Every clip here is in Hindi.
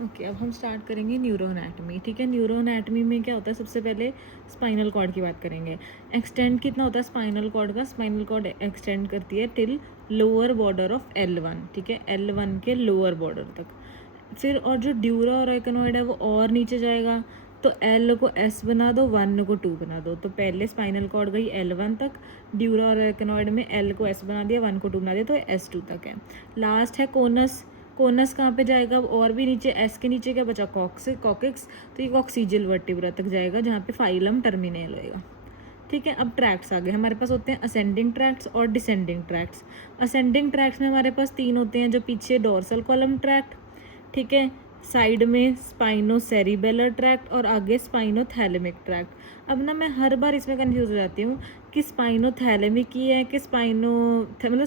ओके, अब हम स्टार्ट करेंगे न्यूरो एनाटमी। ठीक है, न्यूरो एनाटमी में क्या होता है, सबसे पहले स्पाइनल कॉर्ड की बात करेंगे। एक्सटेंड कितना होता है स्पाइनल कॉर्ड का, स्पाइनल कॉर्ड एक्सटेंड करती है till lower border of L1। ठीक है, L1 के लोअर बॉर्डर तक। फिर और जो ड्यूरा और आर्कनॉइड है वो और नीचे जाएगा, तो L को S बना दो, 1 को 2 बना दो। तो पहले स्पाइनल कॉर्ड गई L1 तक, ड्यूरा और आर्कनॉइड में L को S बना दिया, 1 को 2 बना दिया, तो S2 तक है। लास्ट है कोनस। कोनस कहाँ पे जाएगा, और भी नीचे, एस के नीचे क्या बचा, कॉक्सिक्स। तो ये कॉक्सीजियल वर्टिब्रा तक जाएगा, जहाँ पे फाइलम टर्मिनेल होएगा। ठीक है, अब ट्रैक्ट्स आ गए हमारे पास, होते हैं असेंडिंग ट्रैक्ट्स और डिसेंडिंग ट्रैक्ट्स। असेंडिंग ट्रैक्ट्स में हमारे पास 3 होते हैं, जो पीछे डोर्सल कॉलम ट्रैक्ट, ठीक है, साइड में स्पाइनोसेरिबेलर ट्रैक्ट और आगे स्पाइनोथैलेमिक ट्रैक्ट। अब ना मैं हर बार इसमें कंफ्यूज हो जाती हूँ कि स्पाइनोथैलेमिक ही है कि स्पाइनोथैलेमिक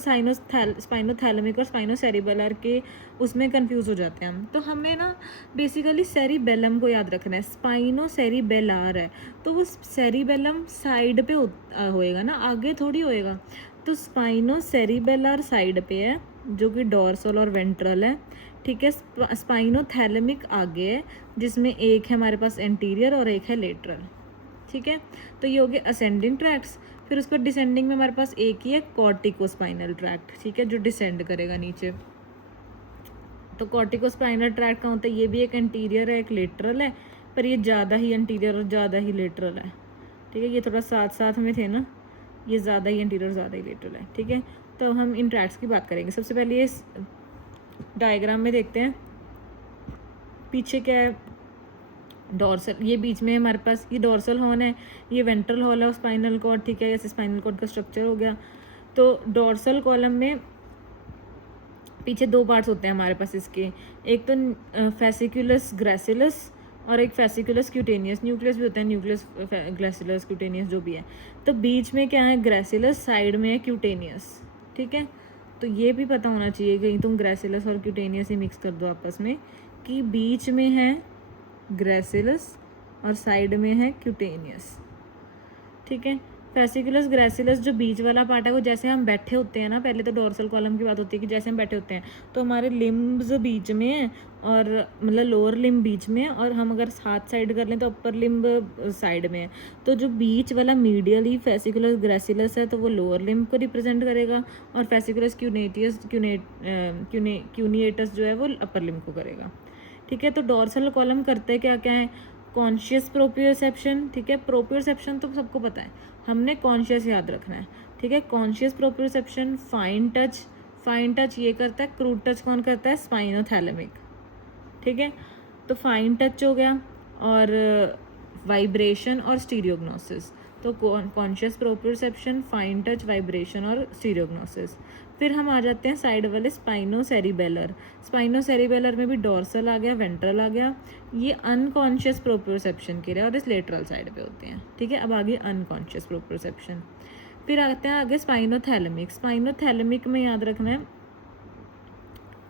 और स्पाइनोसेरिबेलर के उसमें कंफ्यूज हो जाते हैं हम। तो हमें ना बेसिकली सेरिबेलम को याद रखना है, स्पाइनोसेरिबेलर है तो वो सेरिबेलम साइड पे होएगा ना, आगे थोड़ी होएगा। तो स्पाइनोसेरिबेलर साइड पे है, जो कि डोर्सल और वेंट्रल है। ठीक है, स्पाइनोथैलेमिक आगे है, जिसमें एक है हमारे पास एंटीरियर और एक है लेटरल। ठीक है, तो ये हो गए असेंडिंग ट्रैक्ट्स। फिर उसके बाद डिसेंडिंग में हमारे पास एक ही है, कॉर्टिकोस्पाइनल ट्रैक्ट। ठीक है, जो डिसेंड करेगा नीचे। तो कॉर्टिकोस्पाइनल ट्रैक्ट कहाँ होता है, ये भी एक एंटीरियर है एक लेटरल है, पर ये ज़्यादा ही एंटीरियर और ज़्यादा ही लेटरल है। ठीक है, ये थोड़ा साथ साथ में थे ना, ये ज़्यादा ही एंटीरियर ज़्यादा ही लेटरल है। ठीक है, तो हम इन ट्रैक्ट्स की बात करेंगे। सबसे पहले ये डायग्राम में देखते हैं, पीछे क्या है, डोर्सल, ये बीच में हमारे पास ये डोर्सल हॉर्न है, ये वेंट्रल हॉल है स्पाइनल कॉर्ड। ठीक है, ऐसे स्पाइनल कॉर्ड का स्ट्रक्चर हो गया। तो डोर्सल कॉलम में पीछे 2 पार्ट्स होते हैं हमारे पास इसके, एक तो फेसिकुलस ग्रेसिलस और एक फेसिकुलस क्यूटेनियस। न्यूक्लियस भी होता है, न्यूक्लियस ग्रेसिलस क्यूटेनियस जो भी है। तो बीच में क्या है, ग्रेसिलस, साइड में है क्यूटेनियस। ठीक है, तो ये भी पता होना चाहिए, कहीं तुम ग्रेसिलस और क्यूटेनियस ही मिक्स कर दो आपस में, कि बीच में है ग्रेसिलस और साइड में है क्यूटेनियस। ठीक है, फेसिकुलस ग्रेसिलस जो बीच वाला पार्ट है, वो जैसे हम बैठे होते हैं ना, पहले तो डोर्सल कॉलम की बात होती है कि जैसे हम बैठे होते हैं तो हमारे लिम्ब्स बीच में है, और मतलब लोअर लिम्ब बीच में है, और हम अगर हाथ साइड कर लें तो अपर लिम्ब साइड में है। तो जो बीच वाला मीडियली फेसिकुलस ग्रेसिलस है, तो वो लोअर लिम्ब को रिप्रेजेंट करेगा, और फेसिकुलस क्यूनिएटस जो है वो अपर लिम्ब को करेगा। ठीक है, तो डोर्सल कॉलम करते क्या क्या है, कॉन्शियस प्रोप्रियोसेप्शन। ठीक है, प्रोप्रियोसेप्शन तो सबको पता है, हमने कॉन्शियस याद रखना है। ठीक है, conscious proprioception. Fine touch, fine touch ये करता है, क्रूड टच कौन करता है, स्पाइनोथैलेमिक। ठीक है, तो फाइन टच हो गया, और वाइब्रेशन और स्टीरियोग्नोसिस। तो conscious proprioception, fine touch, vibration और स्टीरियोग्नोसिस। फिर हम आ जाते हैं साइड वाले स्पाइनोसेरिबेलर। स्पाइनोसेरिबेलर में भी डोर्सल आ गया, वेंट्रल आ गया। ये अनकॉन्शियस प्रोप्रियोसेप्शन के लिए और इस लेटरल साइड पे होते हैं। ठीक है, अब आगे अनकॉन्शियस प्रोप्रियोसेप्शन। फिर आते हैं आगे स्पाइनोथैलेमिक। स्पाइनोथैलेमिक में याद रखना है,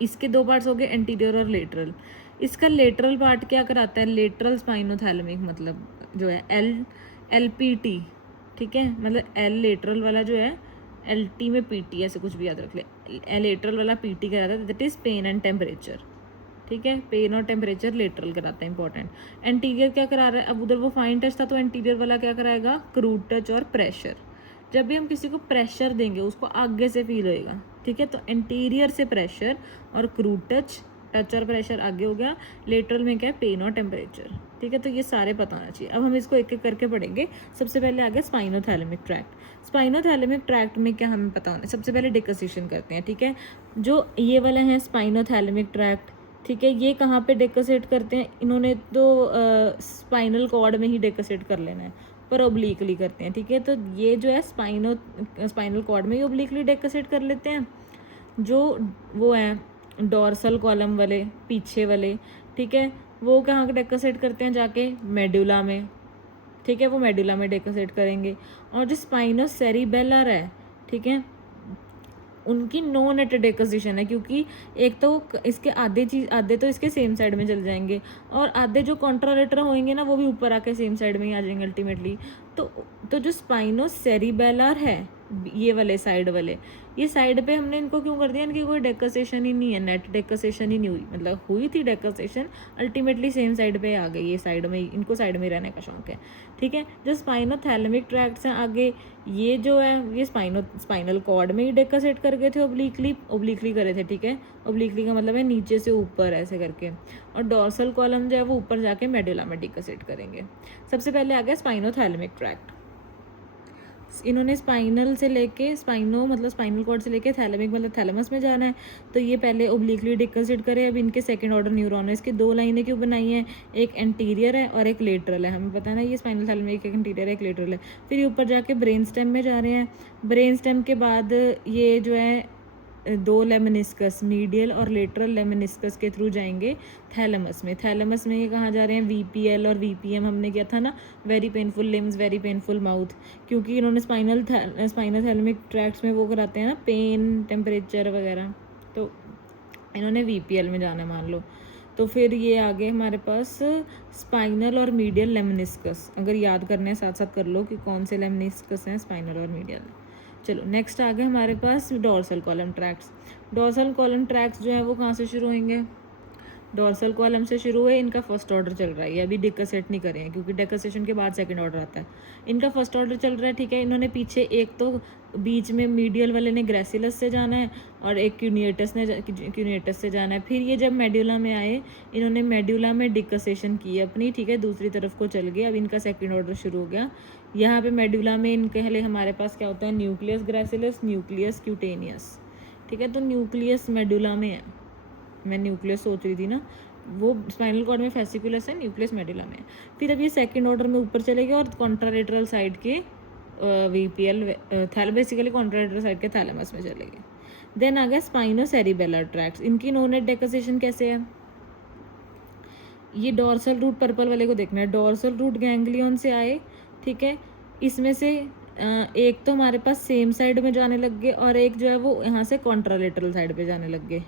इसके 2 पार्ट्स हो गए, एंटीरियर और लेटरल। इसका लेटरल पार्ट क्या कराता है, लेटरल स्पाइनोथैलेमिक, मतलब जो है LPT। ठीक है, मतलब L लेटरल वाला जो है, LT में PT, ऐसे कुछ भी याद रख ले। लेटरल वाला PT कराता है, that is pain and temperature. ठीक है, पेन और टेम्परेचर लेटरल कराता है, इंपॉर्टेंट। एंटीरियर क्या करा रहा है, अब उधर वो फाइन टच था, तो एंटीरियर वाला क्या कराएगा, क्रूड टच और प्रेशर। जब भी हम किसी को प्रेशर देंगे उसको आगे से फील होएगा। ठीक है, तो एंटीरियर से प्रेशर और क्रूड टच, टच और प्रेशर आगे हो गया। लेटरल में क्या है, पेन और टेम्परेचर। ठीक है, तो ये सारे पता होना चाहिए। अब हम इसको एक एक करके पढ़ेंगे। सबसे पहले आ गया स्पाइनोथैलेमिक ट्रैक्ट। स्पाइनोथैलेमिक ट्रैक्ट में क्या हमें पता होना है, सबसे पहले डिकोसिशन करते हैं। ठीक है, जो ये वाला है स्पाइनोथैलेमिक ट्रैक्ट, ठीक है, ये कहाँ पे डेकोसेट करते हैं, इन्होंने तो स्पाइनल कॉर्ड में ही डेकोसेट कर लेना है, पर ओब्लिकली करते हैं। ठीक है, तो ये जो है स्पाइनल कॉर्ड में ही ओब्लिकली डेकोसेट कर लेते हैं। जो वो हैं डोर्सल कॉलम वाले पीछे वाले, ठीक है, वो कहाँ डेकोसेट करते हैं, जाके मेडुला में। ठीक है, वो मेडुला में डेकोसेट करेंगे। और जो स्पाइनोसेरिबेलर है, ठीक है, उनकी नो नेट डेकोजिशन है, क्योंकि एक तो इसके आधे तो इसके सेम साइड में चल जाएंगे, और आधे जो कॉन्ट्रालेटर होंगे ना, वो भी ऊपर आके सेम साइड में ही आ जाएंगे अल्टीमेटली। तो जो स्पाइनोसेरिबेलर है, ये वाले साइड वाले, ये साइड पे हमने इनको क्यों कर दिया, इनकी कोई डेकोसेशन ही नहीं है, नेट डेकोसेशन ही नहीं हुई, मतलब हुई थी डेकोसेशन, अल्टीमेटली सेम साइड पे आ गई, ये साइड में, इनको साइड में रहने का शौक है, ठीक है। जो स्पाइनोथैलेमिक ट्रैक्ट्स हैं आगे, ये जो है ये स्पाइनल कॉर्ड में ही डेकोसेट कर गए थे, ओब्लिकली करे थे, ठीक है। ओब्लिकली का मतलब है नीचे से ऊपर ऐसे करके, और डोर्सल कॉलम जो है वो ऊपर जाके मेडुला में डेकोसेट करेंगे। सबसे पहले आ गया स्पाइनोथैलेमिक ट्रैक्ट। इन्होंने स्पाइनल से लेके मतलब स्पाइनल कॉर्ड से लेके थैलेमिक मतलब थैलेमस में जाना है, तो ये पहले ओब्लिकली डिकसिड करे। अब इनके सेकंड ऑर्डर न्यूरॉन है, इसके दो लाइनें क्यों बनाई हैं, एक एंटीरियर है और एक लेटरल है, हमें पता है ना, ये स्पाइनल थैलेमिक एक एंटीरियर है एक लेटरल है। फिर ये ऊपर जाके ब्रेन स्टेम में जा रहे हैं, ब्रेन स्टेम के बाद ये जो है दो लेमनिस्कस, मीडियल और लेटरल लेमनिस्कस के थ्रू जाएंगे थैलेमस में। थैलेमस में ये कहाँ जा रहे हैं, वीपीएल और वीपीएम हमने किया था ना, very painful limbs, very painful mouth, क्योंकि इन्होंने स्पाइनल थैलेमिक ट्रैक्ट्स में वो कराते हैं ना, पेन, टेम्परेचर वगैरह, तो इन्होंने वीपीएल में जाना है मान लो। तो फिर ये आगे हमारे पास स्पाइनल और मीडियल लेमनिस्कस, अगर याद करने हैं साथ साथ कर लो कि कौन से लेमनिस्कस हैं, स्पाइनल और मीडियल। चलो नेक्स्ट आ गए हमारे पास dorsal column tracts. Dorsal column tracts जो है वो कहाँ से शुरू होंगे, डोर्सल कॉलम से शुरू हुए, इनका फर्स्ट ऑर्डर चल रहा है, ये अभी डेकोसेट नहीं करें क्योंकि डेकोसेशन के बाद सेकंड ऑर्डर आता है, इनका फर्स्ट ऑर्डर चल रहा है, ठीक है। इन्होंने पीछे एक तो बीच में मीडियल वाले ने ग्रेसिलस से जाना है और एक क्यूनिएटस से जाना है। फिर ये जब मेड्यूला में आए, इन्होंने मेड्यूला में डिकोसेशन की अपनी, ठीक है, दूसरी तरफ को चल गए, अब इनका सेकंड ऑर्डर शुरू हो गया। यहाँ पे मेड्यूला में इनके लिए हमारे पास क्या होता है, न्यूक्लियस ग्रेसिलस, न्यूक्लियस क्यूटेनियस, ठीक है। तो न्यूक्लियस मेडुला में है, मैं न्यूक्लियस सोच रही थी ना, वो स्पाइनल कॉर्ड में फेसिकुलस है, न्यूक्लियस मेडुला में है। फिर अब ये सेकंड ऑर्डर में ऊपर चले गए और कॉन्ट्रालेटरल साइड के वीपीएल बेसिकली कॉन्ट्रालेटरल साइड के थैलेमस में चले गए। देन आ गया स्पाइनोसेरिबेलर ट्रैक्ट्स, इनकी नोनेट डेकोसेशन कैसे है, ये डोर्सल रूट पर्पल वाले को देखना है, डोर्सल रूट गैंग्लियन से आए, ठीक है। इसमें से एक तो हमारे पास सेम साइड में जाने लग गए और एक जो है वो यहाँ से कॉन्ट्रालेटरल साइड पे जाने लग गए,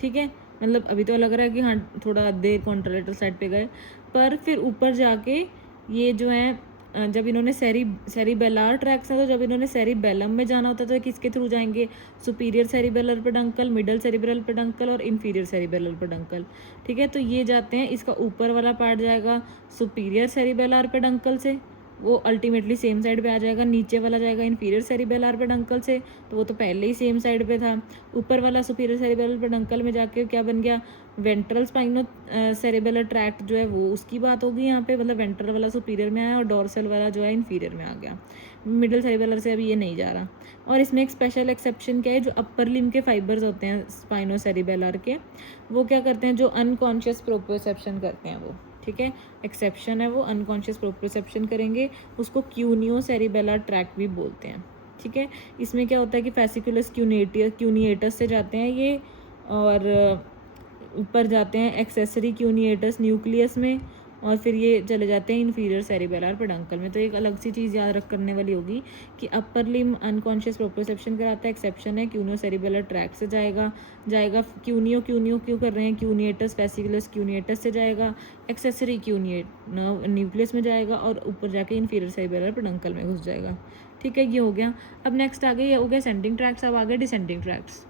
ठीक है। मतलब अभी तो लग रहा है कि हाँ थोड़ा देर कॉन्ट्रालेटरल साइड पे गए, पर फिर ऊपर जाके ये जो है जब इन्होंने सेरिबेलर ट्रैक्स है, तो जब इन्होंने सेरिबेलम में जाना होता है तो किसके थ्रू जाएंगे, superior cerebellar peduncle, middle cerebral peduncle और इन्फीरियर सेरिबेलर पेडंकल, ठीक है। तो ये जाते हैं, इसका ऊपर वाला पार्ट जाएगा सुपीरियर सेरिबेलर पेडंकल से, वो अल्टीमेटली सेम साइड पे आ जाएगा, नीचे वाला जाएगा इन्फीरियर सेरिबेलर पेडंकल से, तो वो तो पहले ही सेम साइड पे था। ऊपर वाला सुपीरियर सेरिबेलर पेडंकल में जाके क्या बन गया, वेंट्रल स्पाइनो सेरिबेलर ट्रैक्ट जो है वो उसकी बात होगी यहाँ पे, मतलब वेंट्रल वाला सुपीरियर में आया और डोर्सल वाला जो है इन्फीरियर में आ गया, मिडिल सेरिबेलर से अभी ये नहीं जा रहा। और इसमें एक स्पेशल एक्सेप्शन क्या है, जो अपर लिम्ब के फाइबर्स होते हैं स्पाइनो सेरिबेलर के, वो क्या करते हैं, जो अनकॉन्शियस प्रोप्रियोसेप्शन करते हैं वो, ठीक है, एक्सेप्शन है वो, अनकॉन्शियस प्रोप्रियोसेप्शन करेंगे, उसको क्यूनियो सेरिबेलर ट्रैक्ट भी बोलते हैं, ठीक है। इसमें क्या होता है कि फेसिकुलस क्यूनिएटस से जाते हैं ये और ऊपर जाते हैं एक्सेसरी क्यूनिएटस न्यूक्लियस में, और फिर ये चले जाते हैं इन्फीरियर सेरिबेलर पेडंकल में। तो एक अलग सी चीज़ याद रख करने वाली होगी कि अपर लिम्ब अनकॉन्शियस प्रोप्रियोसेप्शन कराता है, एक्सेप्शन है क्यूनियो सेरिबेलर ट्रैक्ट से जाएगा क्यूनियो क्यों कर रहे हैं, क्यूनिएटस फेसिकुलस क्यूनिएटस से जाएगा, एक्सेसरी क्यूनिएट न्यूक्लियस में जाएगा और ऊपर जाके इन्फीरियर सेरिबेलर पेडंकल में घुस जाएगा, ठीक है। ये हो गया। अब नेक्स्ट आ गए, ये हो गया असेंडिंग ट्रैक्ट्स, अब आ गए डिसेंडिंग ट्रैक्ट्स।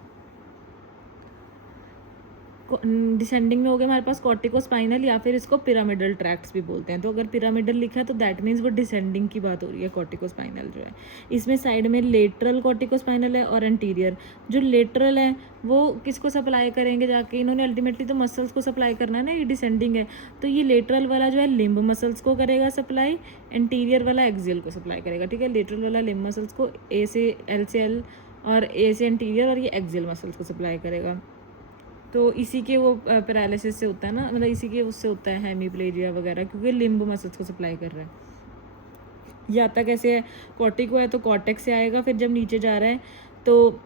डिसेंडिंग में हो गया हमारे पास कॉर्टिकोस्पाइनल या फिर इसको पिरामिडल ट्रैक्ट्स भी बोलते हैं। तो अगर पिरामिडल लिखा है तो दैट मीन्स वो डिसेंडिंग की बात हो रही है, कॉर्टिकोस्पाइनल जो है। इसमें साइड में लेटरल कॉर्टिकोस्पाइनल है और एंटीरियर। जो लेटरल है वो किसको सप्लाई करेंगे जाके, इन्होंने अल्टीमेटली तो मसल्स को सप्लाई करना है ना, ये डिसेंडिंग है, तो ये लेटरल वाला जो है लिम्ब मसल्स को करेगा सप्लाई, एंटीरियर वाला एक्सियल को सप्लाई करेगा, ठीक है। लेटरल वाला लिम्ब मसल्स को ए से एल से एल और ए से एंटीरियर, और ये एक्सियल मसल्स को सप्लाई करेगा। तो इसी के वो पैरालिसिस से होता है ना, मतलब इसी के उससे होता है हेमीप्लेजिया वगैरह, क्योंकि लिम्ब मसल्स को सप्लाई कर रहा है। ये आता कैसे है, कॉर्टिको है तो कॉर्टेक्स से आएगा, फिर जब नीचे जा रहा है तो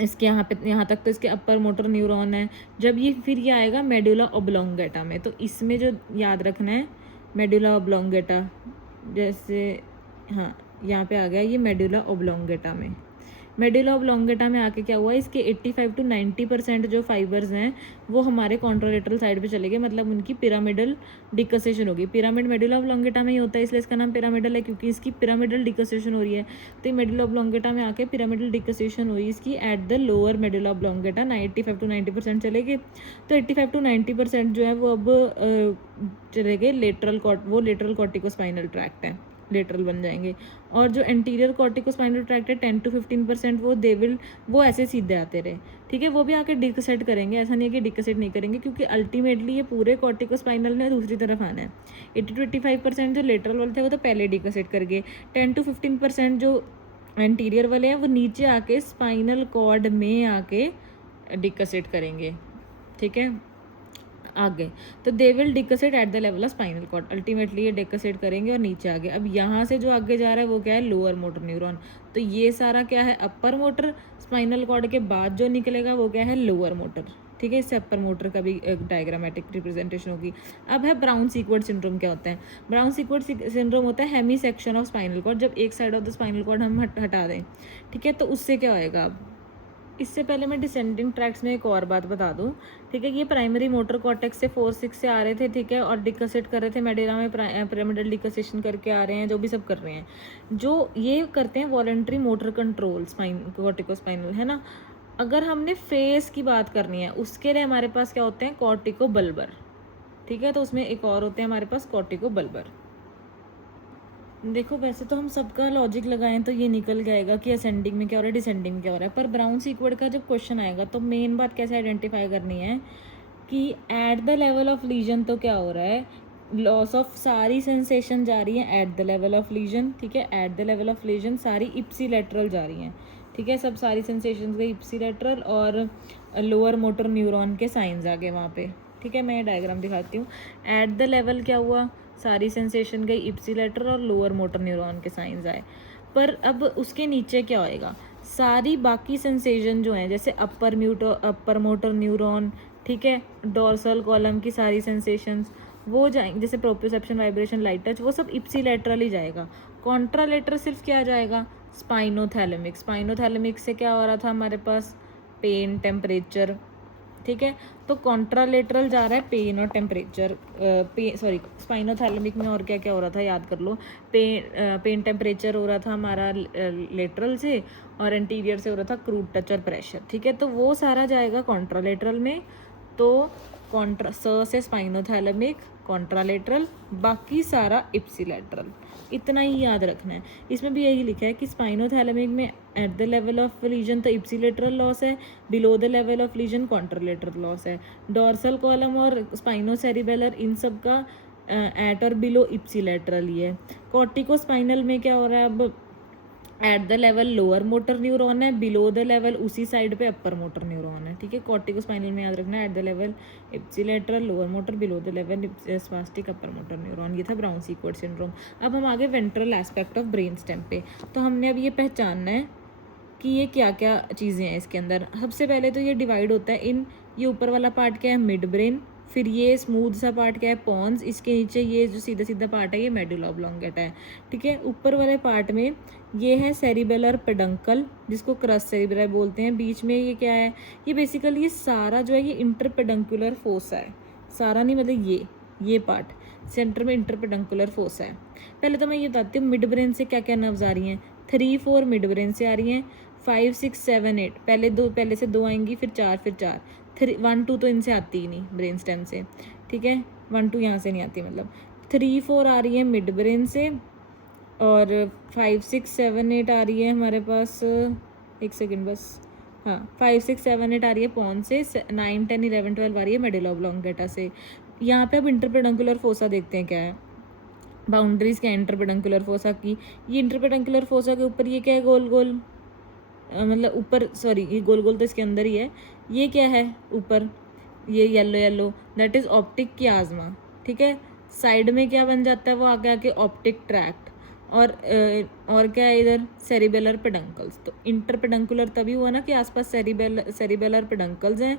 इसके यहाँ तक तो इसके अपर मोटर न्यूरॉन है, जब ये फिर ये आएगा मेडुला ओब्लोंगेटा में। तो इसमें जो याद रखना है मेडुला ओब्लोंगेटा, जैसे हाँ यहाँ पे आ गया ये मेडुला ओब्लोंगेटा में, मेडुला ऑब्लोंगेटा में आके क्या हुआ, इसके 85 to 90% जो फाइबर्स हैं वो हमारे कॉन्ट्रालेटरल साइड पे चले गए, मतलब उनकी पिरामिडल डिकसेशन होगी। पिरामिड मेडुला ऑब्लोंगेटा में ही होता है, इसलिए इसका नाम पिरामिडल है, क्योंकि इसकी पिरामिडल डिकसेशन हो रही है। तो मेडुला ऑब्लोंगेटा में आके पिरामिडल डिकसेशन हुई इसकी at the lower medulla oblongata, 85 to 90% चले गए। तो 85 to 90% जो है वो अब चले गए लेटरल वो लेटरल कॉर्टिकोस्पाइनल ट्रैक्ट है, लेटरल बन जाएंगे। और जो एंटीरियर कॉर्टिकोस्पाइनल ट्रैक्ट है 10 to 15% वो ऐसे सीधे आते रहे, ठीक है। वो भी आके डिकसेट करेंगे, ऐसा नहीं है कि डिकसेट नहीं करेंगे, क्योंकि अल्टीमेटली ये पूरे कॉर्टिकोस्पाइनल ने दूसरी तरफ आना है। 80 to 85% जो लेटरल वाले थे वो तो पहले डिकसेट कर गए। 10 to 15% जो एंटीरियर वाले हैं वो नीचे आके स्पाइनल कॉर्ड में आके डिकसेट करेंगे, ठीक है। आगे तो they will decussate at the level of spinal cord, ultimately ये डिकसेट करेंगे और नीचे आगे। अब यहाँ से जो आगे जा रहा है वो क्या है, लोअर मोटर न्यूरॉन। तो ये सारा क्या है, अपर मोटर। स्पाइनल कॉर्ड के बाद जो निकलेगा वो क्या है, लोअर मोटर, ठीक है। इससे अपर मोटर का भी डायग्रामेटिक रिप्रेजेंटेशन होगी। अब है ब्राउन सीक्वर्ड सिंड्रोम। क्या होता है ब्राउन सीक्वर्ड सिंड्रोम? होता है hemisection of spinal cord, जब एक side of the spinal cord हम हटा दें, ठीक है। तो उससे क्या होएगा, अब इससे पहले मैं डिसेंडिंग ट्रैक्ट्स में एक और बात बता दूं, ठीक है। ये प्राइमरी मोटर कॉर्टेक्स से 4-6 से आ रहे थे, ठीक है, और डिकसेट कर रहे थे मेडुला में, पिरामिडल डिकसेशन करके आ रहे हैं, जो भी सब कर रहे हैं। जो ये करते हैं वॉलंटरी मोटर कंट्रोल कॉर्टिकोस्पाइनल, है ना। अगर हमने फेस की बात करनी है उसके लिए हमारे पास क्या होते हैं, कॉर्टिकोबल्बर, ठीक है। तो उसमें एक और होते हैं हमारे पास कॉर्टिकोबल्बर। देखो वैसे तो हम सबका लॉजिक लगाएं तो ये निकल जाएगा कि असेंडिंग में क्या हो रहा है, डिसेंडिंग में क्या हो रहा है। पर ब्राउन सीक्वर्ड का जब क्वेश्चन आएगा तो मेन बात कैसे आइडेंटिफाई करनी है कि eight the level of legion तो क्या हो रहा है, लॉस ऑफ सारी सेंसेशन जा रही है eight the level of legion, ठीक है। Eight the level of legion सारी इप्सीलेटरल जा रही हैं, ठीक है। सब सारी सेंसेशन गई इप्सीलेटरल और लोअर मोटर न्यूरॉन के साइंस आ गए वहाँ पे, ठीक है। मैं डायग्राम दिखाती हूँ। एट द लेवल क्या हुआ, सारी सेंसेशन गई इप्सीलेटरल और लोअर मोटर न्यूरॉन के साइंस आए। पर अब उसके नीचे क्या होएगा, सारी बाकी सेंसेशन जो हैं, जैसे अपर मोटर न्यूरॉन, ठीक है, डोर्सल कॉलम की सारी सेंसेशंस वो जाएंगे, जैसे प्रोप्रियोसेप्शन, वाइब्रेशन, लाइट टच, वो सब इप्सीलेटरल ही जाएगा। कॉन्ट्रालेटरल सिर्फ क्या जाएगा, स्पाइनोथैलेमिक। स्पाइनोथैलेमिक से क्या हो रहा था हमारे पास, पेन, टेम्परेचर, ठीक है। तो कॉन्ट्रालेटरल जा रहा है पेन और टेम्परेचर, स्पाइनोथैलेमिक में और क्या क्या हो रहा था याद कर लो। पेन टेम्परेचर हो रहा था हमारा लेटरल से, और एंटीरियर से हो रहा था क्रूड टच और प्रेशर, ठीक है। तो वो सारा जाएगा कॉन्ट्रालेटरल में। तो से स्पाइनोथैलेमिक, कॉन्ट्रालेटरल, बाकी सारा इप्सीलेटरल, इतना ही याद रखना है। इसमें भी यही लिखा है कि स्पाइनोथैलेमिक में eight the level of legion तो इप्सीलेटरल लॉस है, below the level of legion contralateral loss है। डॉर्सल कॉलम और स्पाइनोसेरिबेलर इन सब का एट और बिलो इप्सीलेटरल ही है। कॉर्टिकोस्पाइनल में क्या हो रहा है, अब eight the level lower motor neuron है, बिलो द लेवल उसी साइड पे अपर मोटर न्यूरॉन है, ठीक है। कॉर्टिकोस्पाइनल में याद रखना है eight the level ipsilateral lower motor, below the level spastic upper motor neuron. ये था ब्राउन सीक्वर्ड सिंड्रोम। अब हम आगे ventral aspect of brain stem पे। तो हमने अब ये पहचानना है कि ये क्या क्या चीज़ें हैं इसके अंदर। सबसे पहले तो ये डिवाइड होता है इन, ये ऊपर वाला पार्ट क्या है, मिड ब्रेन, फिर ये स्मूथ सा पार्ट क्या है, पॉन्स, इसके नीचे ये जो सीधा सीधा पार्ट है ये मेडुला ऑब्लोंगेटा है, ठीक है। ऊपर वाले पार्ट में ये है सेरिबेलर पेडंकल, जिसको क्रस सेरिब्रा बोलते हैं। बीच में ये क्या है, ये बेसिकली ये सारा जो है ये इंटरपेडंकुलर फोसा है, सारा नहीं मतलब ये पार्ट सेंटर में इंटरपेडंकुलर फोसा है। पहले तो मैं ये बताती हूँ मिड ब्रेन से क्या क्या नर्व्स आ रही हैं। 3-4 मिड ब्रेन से आ रही हैं, 5, 6, 7, 8 पहले से 2 आएंगी, फिर 4, 1, 2 तो इनसे आती ही नहीं ब्रेन स्टेम से, ठीक है। 1, 2 यहाँ से नहीं आती, मतलब 3, 4 आ रही है मिड ब्रेन से, और 5, 6, 7, 8 आ रही है हमारे पास, एक सेकंड बस, हाँ 5, 6, 7, 8 आ रही है पॉन से, 9, 10, 11, 12 आ रही है मेडुला ऑब्लोंगेटा से। यहाँ पे अब इंटरपेडंकुलर फोसा देखते हैं क्या है, बाउंड्रीज क्या है इंटरपेडंकुलर फोसा की। ये इंटरपेडंकुलर फोसा के ऊपर ये क्या है, गोल गोल, मतलब ऊपर, सॉरी ये गोल गोल तो इसके अंदर ही है। ये क्या है ऊपर, ये yellow yellow, that is optic chiasma, ठीक है। साइड में क्या बन जाता है, वो आगे आके ऑप्टिक ट्रैक्ट, और क्या है इधर, सेरिबेलर पेडंकल्स। तो इंटरपेडंकुलर तभी हुआ ना कि आसपास सेरिबेलर पेडंकल्स हैं,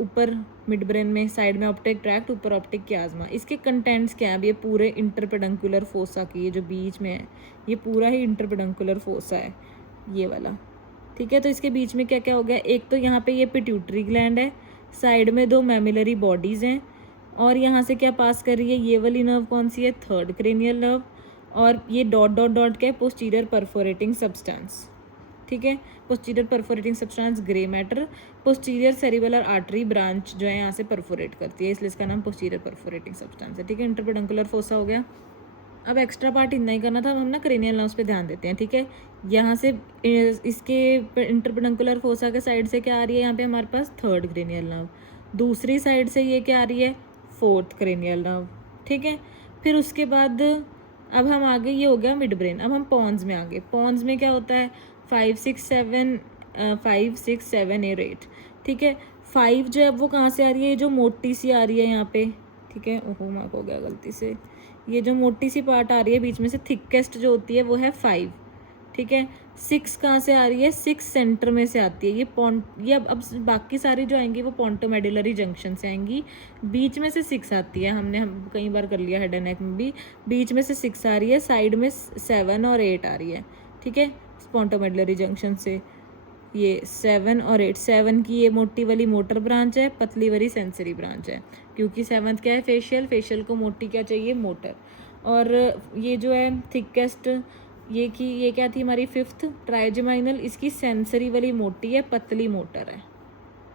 ऊपर मिड ब्रेन में, साइड में ऑप्टिक ट्रैक्ट, ऊपर ऑप्टिक कियाज्मा। इसके कंटेंट्स क्या है, ये पूरे इंटरपेडंकुलर फोसा की, ये जो बीच में है ये पूरा ही इंटरपेडंकुलर फोसा है, ये वाला, ठीक है। तो इसके बीच में क्या क्या हो गया, एक तो यहाँ पे ये पिट्यूटरी ग्लैंड है, साइड में 2 मैमिलरी बॉडीज़ हैं, और यहाँ से क्या पास कर रही है, ये वाली नर्व कौन सी है, थर्ड क्रेनियल नर्व, और ये डॉट डॉट डॉट क्या है, पोस्टीरियर परफोरेटिंग सब्सटेंस। ठीक है, posterior perforating substance grey matter, posterior cerebellar artery branch जो है यहाँ से परफोरेट करती है, इसलिए इसका नाम पोस्टीरियर परफोरेटिंग सब्सटेंस है। ठीक है, इंटरपेडंकुलर फोसा हो गया। अब एक्स्ट्रा पार्ट इतना ही करना था, हम ना क्रेनियल नर्व्स पे ध्यान देते हैं। ठीक है, यहाँ से इसके इंटरपेडंकुलर फोसा के साइड से क्या आ रही है, यहाँ पे हमारे पास थर्ड क्रेनियल नर्व, दूसरी साइड से ये क्या आ रही है, फोर्थ क्रेनियल नर्व। ठीक है, फिर उसके बाद अब हम आगे, ये हो गया मिड ब्रेन। अब हम पॉन्स में आगे, पॉन्स में क्या होता है, 5 6 7 8 8। ठीक है, 5 जो है वो कहाँ से आ रही है, जो मोटी सी आ रही है यहाँ पे। ठीक है, ओहो मार्क हो गया गलती से, ये जो मोटी सी पार्ट आ रही है बीच में से, थिकेस्ट जो होती है वो है 5। ठीक है, 6 कहाँ से आ रही है, 6 सेंटर में से आती है, ये अब बाकी सारी जो आएंगी वो पोंटोमेडुलरी जंक्शन से आएंगी, बीच में से 6 आती है, हम कई बार कर लिया हेड एंड नेक में भी, बीच में से 6 आ रही है, साइड में 7 और 8 आ रही है। ठीक है, पोंटोमेडुलरी जंक्शन से ये 7 और 8, 7 की ये मोटी वाली मोटर ब्रांच है, पतली वाली सेंसरी ब्रांच है, क्योंकि 7th क्या है, फेशियल को मोटी क्या चाहिए, मोटर। और ये जो है थिकेस्ट, ये क्या थी हमारी 5th ट्राइजेमाइनल, इसकी सेंसरी वाली मोटी है, पतली मोटर है।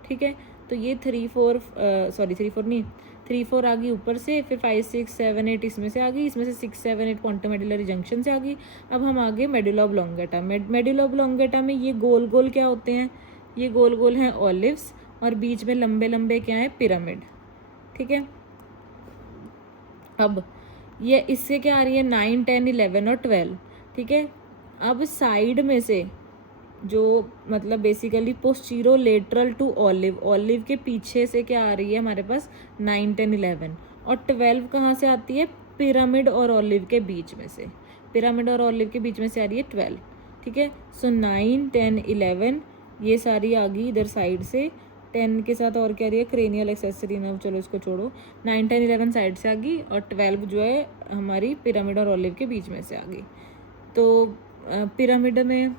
ठीक है, तो ये 3 4 आ गई ऊपर से, फिर 5 6 7 8 इसमें से आ गई, इसमें से 6 7 8 पोंटोमेडुलरी जंक्शन से आ गई। अब हम आगे मेडुला ऑब्लोंगेटा, मेडुला ऑब्लोंगेटा में ये गोल गोल क्या होते हैं, ये गोल गोल हैं ऑलिव्स, और बीच में लंबे लंबे क्या है, पिरामिड। ठीक है, अब ये इससे क्या आ रही है, 9 10 11 और 12। ठीक है, अब साइड में से जो मतलब basically postero lateral to olive, olive के पीछे से क्या आ रही है हमारे पास, 9 10 11, और 12 कहाँ से आती है, पिरामिड और ऑलिव के बीच में से, पिरामिड और ऑलिव के बीच में से आ रही है 12। ठीक है, सो 9 10 11 ये सारी आ गई इधर साइड से, 10 के साथ और क्या रही है, क्रेनियल एक्सेसरी नर्व, चलो इसको छोड़ो, 9 10 11 साइड से आ गई, और 12 जो है हमारी पिरामिड और ऑलिव के बीच में से आ गई। तो पिरामिड में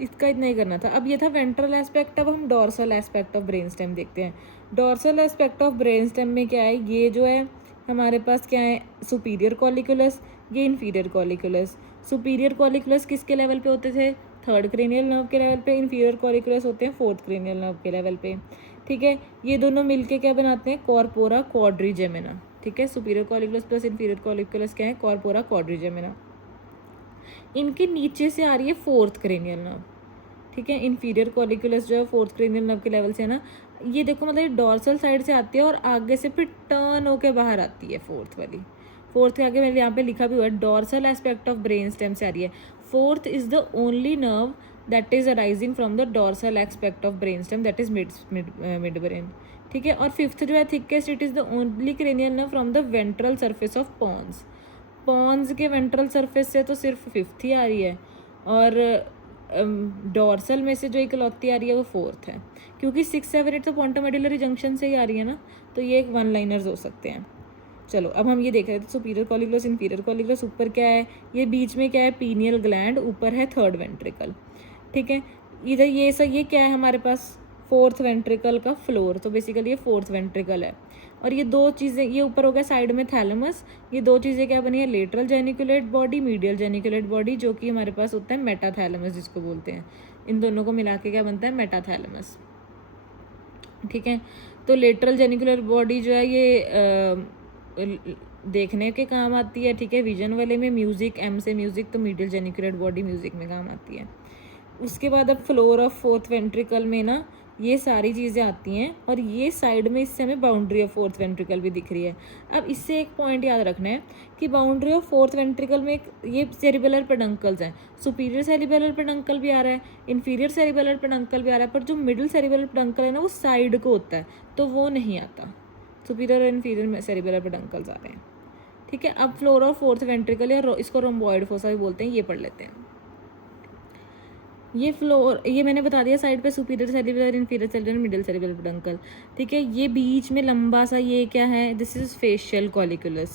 इसका इतना ही करना था। अब ये था वेंट्रल एस्पेक्ट, अब हम dorsal aspect of brain stem देखते हैं। Dorsal aspect of brain stem में क्या है, ये जो है हमारे पास क्या है, सुपीरियर कॉलिकुलस, ये इन्फीरियर कॉलिकुलस। सुपीरियर कॉलिकुलस किसके लेवल पे होते थे, थर्ड क्रेनियल नर्व के लेवल पे, इन्फीरियर कॉलिकुलस होते हैं फोर्थ क्रेनियल नर्व के लेवल पे। ठीक है, ये दोनों मिलके क्या बनाते हैं, कॉर्पोरा क्वाड्रिजेमिना। ठीक है, superior colliculus plus inferior colliculus क्या है, कॉर्पोरा क्वाड्रिजेमिना। इनके नीचे से आ रही है फोर्थ क्रेनियल नर्व। ठीक है, इन्फीरियर कॉलिकुलस जो है फोर्थ क्रेनियल नर्व के लेवल से है ना, ये देखो मतलब डॉर्सल साइड से आती है और आगे से फिर टर्न होके बाहर आती है फोर्थ वाली। फोर्थ के आगे मैंने यहाँ पे लिखा भी हुआ है, dorsal aspect of brain stem से आ रही है। Fourth is the only nerve that is arising from the dorsal aspect of brain stem, that is mid brain. ठीक है, और फिफ्थ जो है thickest, it is the only cranial nerve from the ventral surface of pons. Pons के वेंट्रल सरफेस से तो सिर्फ 5th ही आ रही है, और डॉर्सल में से जो इकलौती आ रही है वो 4th है, क्योंकि 6 7 8 तो पोंटोमेडुलरी जंक्शन से ही आ रही है ना, तो ये एक 1 लाइनर्स हो सकते हैं। चलो अब हम ये देख रहे थे, सुपीरियर कॉलिकुलस इन्फीरियर कॉलिकुलस, ऊपर क्या है, ये बीच में क्या है, पीनियल ग्लैंड, ऊपर है थर्ड वेंट्रिकल। ठीक है, इधर ये क्या है हमारे पास, फोर्थ वेंट्रिकल का फ्लोर, तो बेसिकली ये फोर्थ वेंट्रिकल है। और ये दो चीज़ें, ये ऊपर हो गया साइड में थैलेमस, ये दो चीज़ें क्या बनी है, lateral geniculate body, medial geniculate body, जो कि हमारे पास होता है मेटाथैलेमस जिसको बोलते हैं। इन दोनों को मिला के क्या बनता है, मेटाथैलेमस। ठीक है, तो लेटरल जेनिकुलर बॉडी जो है ये देखने के काम आती है। ठीक है, विजन वाले में, म्यूजिक, एम से म्यूजिक, तो मीडियल जेनिकुलेट बॉडी म्यूजिक में काम आती है। उसके बाद अब फ्लोर ऑफ फोर्थ वेंट्रिकल में ना ये सारी चीज़ें आती हैं, और ये साइड में इससे हमें बाउंड्री ऑफ फोर्थ वेंट्रिकल भी दिख रही है। अब इससे एक पॉइंट याद रखना है कि बाउंड्री ऑफ फोर्थ वेंट्रिकल में एक ये सेरिबेलर पेडंकल्स हैं, सुपीरियर सेरिबेलर पेडंकल भी आ रहा है, इन्फीरियर सेरिबेलर पेडंकल भी आ रहा है, पर जो मिडिल सेरिबेलर पेडंकल है ना वो साइड को होता है, तो वो नहीं आता, सुपीरियर और इन्फीरियर सेरिबेलर पेडंकल्स आ रहे हैं। ठीक है, अब फ्लोर ऑफ फोर्थ वेंट्रिकल, या इसको रोम्बॉइड फोसा भी बोलते हैं, ये पढ़ लेते हैं। ये फ्लोर, ये मैंने बता दिया साइड पे superior cerebellar, inferior cerebellar, middle cerebellar peduncle. ठीक है, ये बीच में लंबा सा ये क्या है, दिस इज फेशियल कॉलिकुलस।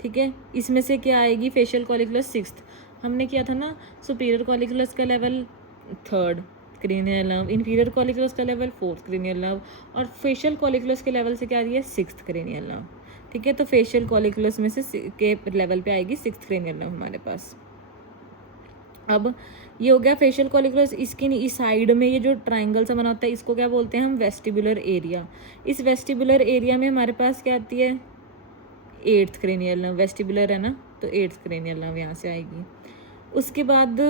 ठीक है, इसमें से क्या आएगी, फेशियल कॉलिकुलस 6th। हमने किया था ना सुपीरियर कॉलिकुलस का level third cranial nerve, inferior colliculus का लेवल फोर्थ क्रेनियल नर्व, और फेशियल कॉलिकुलस के लेवल से क्या आ रही है सिक्स्थ क्रेनियल नर्व। ठीक है, तो फेशियल कॉलिकुलस में से के लेवल पे आएगी सिक्स्थ क्रेनियल नर्व हमारे पास। अब ये हो गया फेशियल कॉलिकुलस। इसकी इस साइड में ये जो ट्राइंगल सा बना होता है इसको क्या बोलते हैं हम वेस्टिबुलर एरिया। इस वेस्टिबुलर एरिया में हमारे पास क्या आती है एट्थ क्रेनियल नर्व, वेस्टिबुलर है ना, तो एट्थ क्रेनियल नर्व यहाँ से आएगी। उसके बाद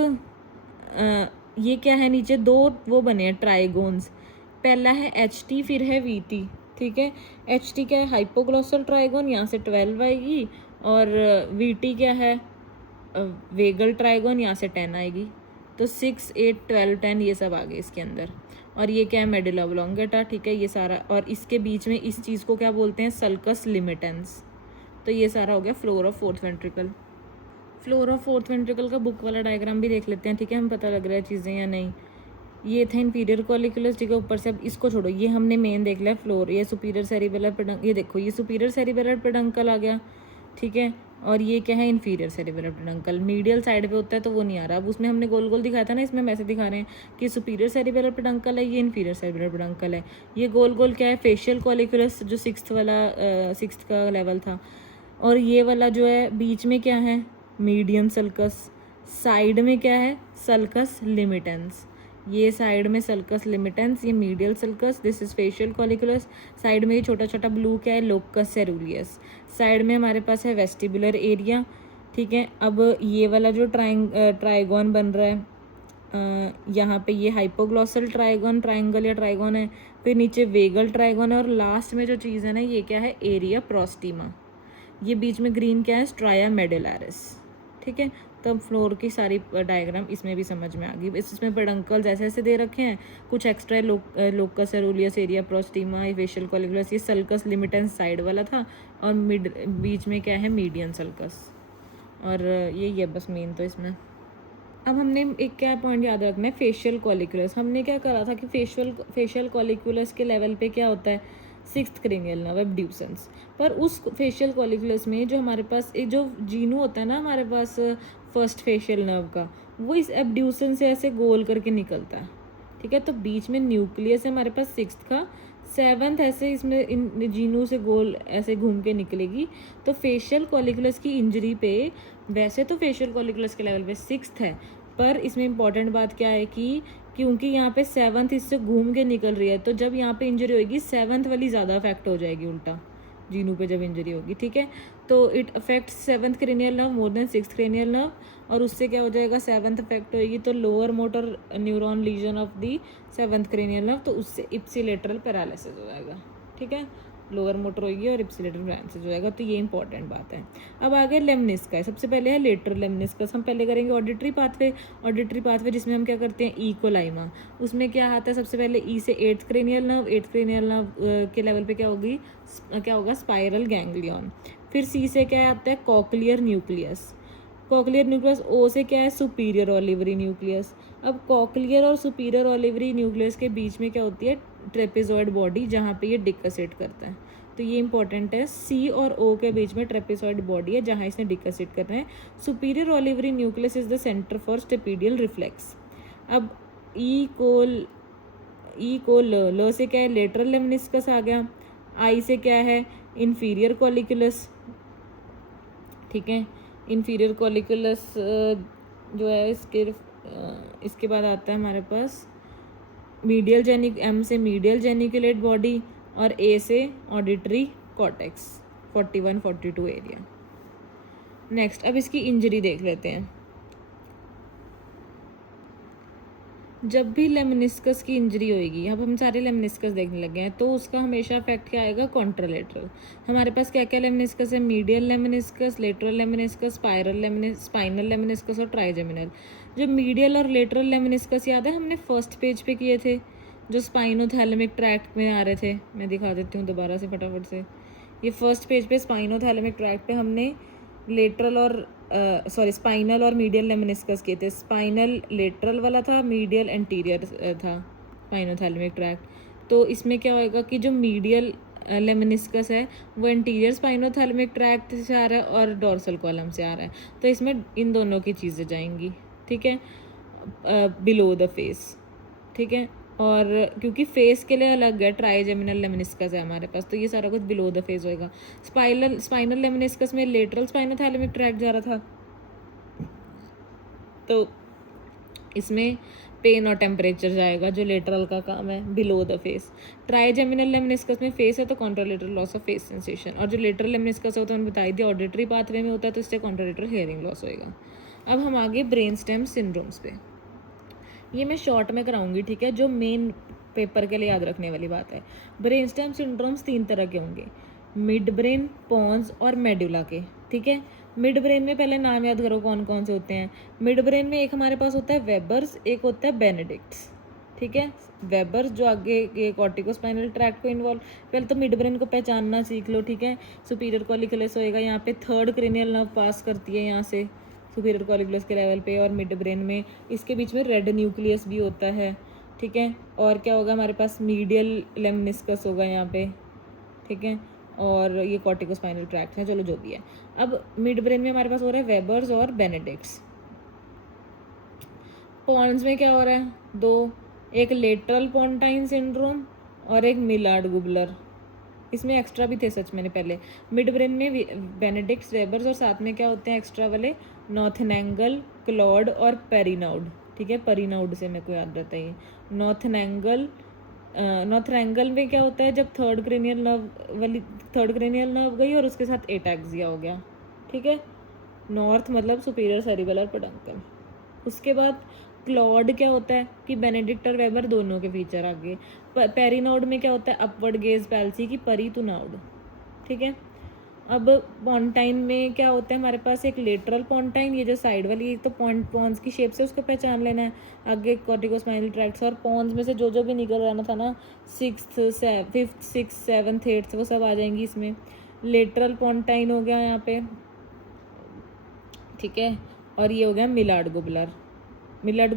ये क्या है नीचे दो वो बने हैं ट्राइगोन्स, पहला है एच टी फिर है वी टी। ठीक है, एच टी क्या है हाइपोग्लॉसल ट्राइगोन, यहाँ से 12 आएगी, और वी टी क्या है वेगल ट्राइगोन, यहाँ से 10 आएगी। तो 6, 8, 12, 10 ये सब आ गए इसके अंदर। और ये क्या है मेडुला ऑब्लोंगेटा। ठीक है, ये सारा, और इसके बीच में इस चीज़ को क्या बोलते हैं सल्कस लिमिटेंस। तो ये सारा हो गया floor of fourth ventricle. Floor of fourth ventricle का बुक वाला डायग्राम भी देख लेते हैं। ठीक है, हम पता लग रहा है चीज़ें या नहीं। ये था इंफीरियर कॉलिकुलस। ठीक है, ऊपर से अब इसको छोड़ो, ये हमने मेन देख लिया फ्लोर। ये सुपीरियर सेरिबेलर पेडंकल, ये देखो ये सुपीरियर सेरिबेलर पेडंकल आ गया। ठीक है, और ये क्या है inferior cerebellar peduncle, medial side पे होता है तो वो नहीं आ रहा। अब उसमें हमने गोल गोल दिखाया था ना, इसमें हम ऐसे दिखा रहे हैं कि सुपीरियर सेरिबेलर पेडंकल है, ये इन्फीरियर सेरिबेलर पेडंकल है। ये गोल गोल क्या है फेशियल कॉलिकुलस जो सिक्स्थ का लेवल था, और ये वाला जो है बीच में क्या है मीडियन सल्कस, साइड में क्या है सल्कस लिमिटेंस। ये साइड में सल्कस लिमिटेंस, ये medial sulcus, this is facial colliculus. Side में ये छोटा छोटा ब्लू क्या है लोकस सेरुलियस। साइड में हमारे पास है वेस्टिबुलर एरिया। ठीक है, अब ये वाला जो ट्राइगोन बन रहा है यहाँ पे ये हाइपोग्लॉसल ट्राइगोन, ट्राइंगल या ट्राइगोन है, फिर नीचे वेगल ट्राइगोन है, और लास्ट में जो चीज़ है ना ये क्या है एरिया प्रोस्टिमा। ये बीच में ग्रीन क्या है स्ट्राया मेडुलारिस। ठीक है, तो अब फ्लोर की सारी डायग्राम इसमें भी समझ में आ गई। इसमें पेडंकल्स ऐसे ऐसे दे रखे हैं, कुछ extra locus coeruleus area postrema facial colliculus, ये सल्कस लिमिटेंस साइड वाला था, और बीच में क्या है मीडियन सल्कस, और ये बस मेन तो इसमें। अब हमने एक क्या पॉइंट याद रखना है फेशियल कॉलिकुलस। हमने क्या करा था कि फेशियल कॉलिकुलस के लेवल पे क्या होता है सिक्स्थ क्रेनियल नर्व एब्ड्यूसेंस। पर उस फेशियल कॉलिकुलस में जो हमारे पास एक जो जीनू होता है ना हमारे पास फर्स्ट फेशियल नर्व का, वो इस एब्ड्यूसन से ऐसे गोल करके निकलता है। ठीक है, तो बीच में न्यूक्लियस है हमारे पास सिक्स्थ का, सेवन्थ ऐसे इसमें इन जीनू से गोल ऐसे घूम के निकलेगी। तो फेशियल कॉलिकुलस की इंजरी पे, वैसे तो फेशियल कॉलिकुलस के लेवल पे सिक्स्थ है, पर इसमें इंपॉर्टेंट बात क्या है कि क्योंकि यहाँ पे सेवन्थ इससे घूम के निकल रही है, तो जब यहाँ पे इंजरी होगी सेवन्थ वाली ज़्यादा अफेक्ट हो जाएगी उल्टा जीनू पे जब इंजरी होगी। ठीक है, तो it affect seventh cranial nerve more than sixth cranial nerve, और उससे क्या हो जाएगा सेवन्थ अफेक्ट होएगी तो lower motor neuron lesion of the seventh cranial nerve, तो उससे इप्सिलेटरल पैरालिसिस हो जाएगा। ठीक है, लोअर मोटर होगी और इप्सिलेटरल पैरालिसिस हो जाएगा, तो ये इंपॉर्टेंट बात है। अब आगे लेमनिस्कस, सबसे पहले है लेटरल लेमनिस्कस। हम पहले करेंगे ऑडिटरी पाथवे जिसमें हम क्या करते हैं ई कोलाइमा। उसमें क्या आता है सबसे पहले ई से एट्थ क्रेनियल नर्व के लेवल पे क्या होगा स्पाइरल गैंग्लियन। फिर सी से क्या आता है कॉकलियर न्यूक्लियस। ओ से क्या है सुपीरियर ऑलिवरी न्यूक्लियस। अब कॉकलियर और सुपीरियर ऑलिवरी न्यूक्लियस के बीच में क्या होती है ट्रेपेजॉइड बॉडी, जहाँ पे ये डिकसेट करता है, तो ये इंपॉर्टेंट है। सी और ओ के बीच में ट्रेपेजॉइड बॉडी है जहाँ इसने डिकसेट करना है। Superior olivary nucleus is the centre for stapedial reflex. अब ई को ल से क्या है लेटरल लेमनिस्कस आ गया। आई से क्या है इंफीरियर कॉलिकुलस। ठीक है, इंफीरियर कॉलिकुलस जो है इसके बाद आता है हमारे पास एम से मीडियल जेनिकुलेट बॉडी, और ए से ऑडिटरी कॉर्टेक्स 41, 42 एरिया। नेक्स्ट अब इसकी इंजरी देख लेते हैं। जब भी लेमनिस्कस की इंजरी होएगी, अब हम सारे लेमनिस्कस देखने लगे हैं, तो उसका हमेशा इफेक्ट क्या आएगा कॉन्ट्रालेटरल। हमारे पास क्या क्या लेमनिस्कस है मीडियल लेमनिस्कस, लेटरल लेमनिस्कस, स्पाइनल लेमनिस्कस और ट्राइजेमिनल। जो मीडियल और लेटरल लेमनिस्कस याद है हमने फर्स्ट पेज पे किए थे जो स्पाइनोथैलेमिक ट्रैक्ट में आ रहे थे। मैं दिखा देती हूँ दोबारा से फटाफट से। ये फर्स्ट पेज पे स्पाइनोथैलेमिक ट्रैक्ट पे हमने स्पाइनल और मीडियल लेमनिस्कस किए थे। स्पाइनल लेटरल वाला था, मीडियल एंटीरियर था स्पाइनोथैलेमिक ट्रैक्ट। तो इसमें क्या होएगा कि जो मीडियल लेमनिस्कस है वो एंटीरियर स्पाइनोथैलेमिक ट्रैक्ट से आ रहा है और डॉर्सल कॉलम से आ रहा है, तो इसमें इन दोनों की चीज़ें जाएंगी। ठीक है, बिलो द फेस, ठीक है। और क्योंकि फेस के लिए अलग है, ट्राइजेमिनल लेमिनिस्कस है हमारे पास, तो ये सारा कुछ बिलो द फेस होएगा। स्पाइनल लेमिनिस्कस में लेटरल स्पाइनोथैलेमिक ट्रैक्ट जा रहा था, तो इसमें पेन और टेम्परेचर जाएगा, जो लेटरल का काम है, below the face. Trigeminal lemniscus में फेस है तो contralateral loss of face sensation, और जो लेटरल लेमिनिस्कस है वो तो मैंने बताई थी ऑडिटरी पाथवे में होता है, तो इससे कॉन्ट्रालेटरल हियरिंग लॉस होएगा। अब हम आगे ब्रेन स्टेम सिंड्रोम्स पे, ये मैं शॉर्ट में कराऊंगी, ठीक है, जो मेन पेपर के लिए याद रखने वाली बात है। ब्रेन स्टेम सिंड्रोम्स 3 तरह के होंगे, मिड ब्रेन, पॉन्स और मेडुला के, ठीक है। मिड ब्रेन में पहले नाम याद करो कौन कौन से होते हैं। मिड ब्रेन में एक हमारे पास होता है वेबर्स, एक होता है बेनेडिक्ट्स, ठीक है। वेबर्स जो आगे ये कॉर्टिकोस्पाइनल ट्रैक्ट को इन्वॉल्व, पहले तो मिड ब्रेन को पहचानना सीख लो, ठीक है। सुपीरियर कॉलिकुलस होएगा, यहाँ पे थर्ड क्रेनियल नर्व पास करती है यहाँ से सुपीरियर कॉलिकुलस के लेवल पे, और मिड ब्रेन में इसके बीच में रेड न्यूक्लियस भी होता है, ठीक है। और क्या होगा हमारे पास, मीडियल लेमनिस्कस होगा यहाँ पे, ठीक है, और ये कॉर्टिकोस्पाइनल ट्रैक्ट है, चलो जो भी है। अब मिड ब्रेन में हमारे पास हो रहा है वेबर्स और बेनेडिक्ट्स। पॉन्स में क्या हो रहा है, दो, एक लेटरल पोंटाइन सिंड्रोम और एक मिलार्ड गुबलर, इसमें एक्स्ट्रा भी थे सच मैंने पहले। मिड ब्रेन में बेनेडिक्ट्स, वेबर्स, और साथ में क्या होते हैं एक्स्ट्रा वाले, नॉर्थनैंगल, क्लॉड और पेरिनाउड, ठीक है। पेरिनाउड से मेरे को याद रहता है ये नॉर्थनैंगल में क्या होता है, जब थर्ड क्रेनियल नर्व गई और उसके साथ एटैक्सिया हो गया, ठीक है। नॉर्थ मतलब सुपीरियर सेरिबेलर पेडंकल। उसके बाद क्लॉड क्या होता है कि बेनेडिक्ट और वेबर दोनों के फीचर आगे। पेरिनाउड में क्या होता है, अपवर्ड गेज पैल्सी की परी टू नाउड, ठीक है। अब पॉन्टाइन में क्या होता है हमारे पास, एक लेटरल पॉन्टाइन, ये जो साइड वाली, तो पॉन्स की शेप से उसको पहचान लेना है। आगे कॉर्टिकोस्पाइनल ट्रैक्ट्स, और पॉन्स में से जो जो भी निकल रहना था ना, 5th 6th 7th 8th, वो सब आ जाएंगी इसमें। लेटरल पॉन्टाइन हो गया यहाँ पे, ठीक है। और ये हो गया मिलार्ड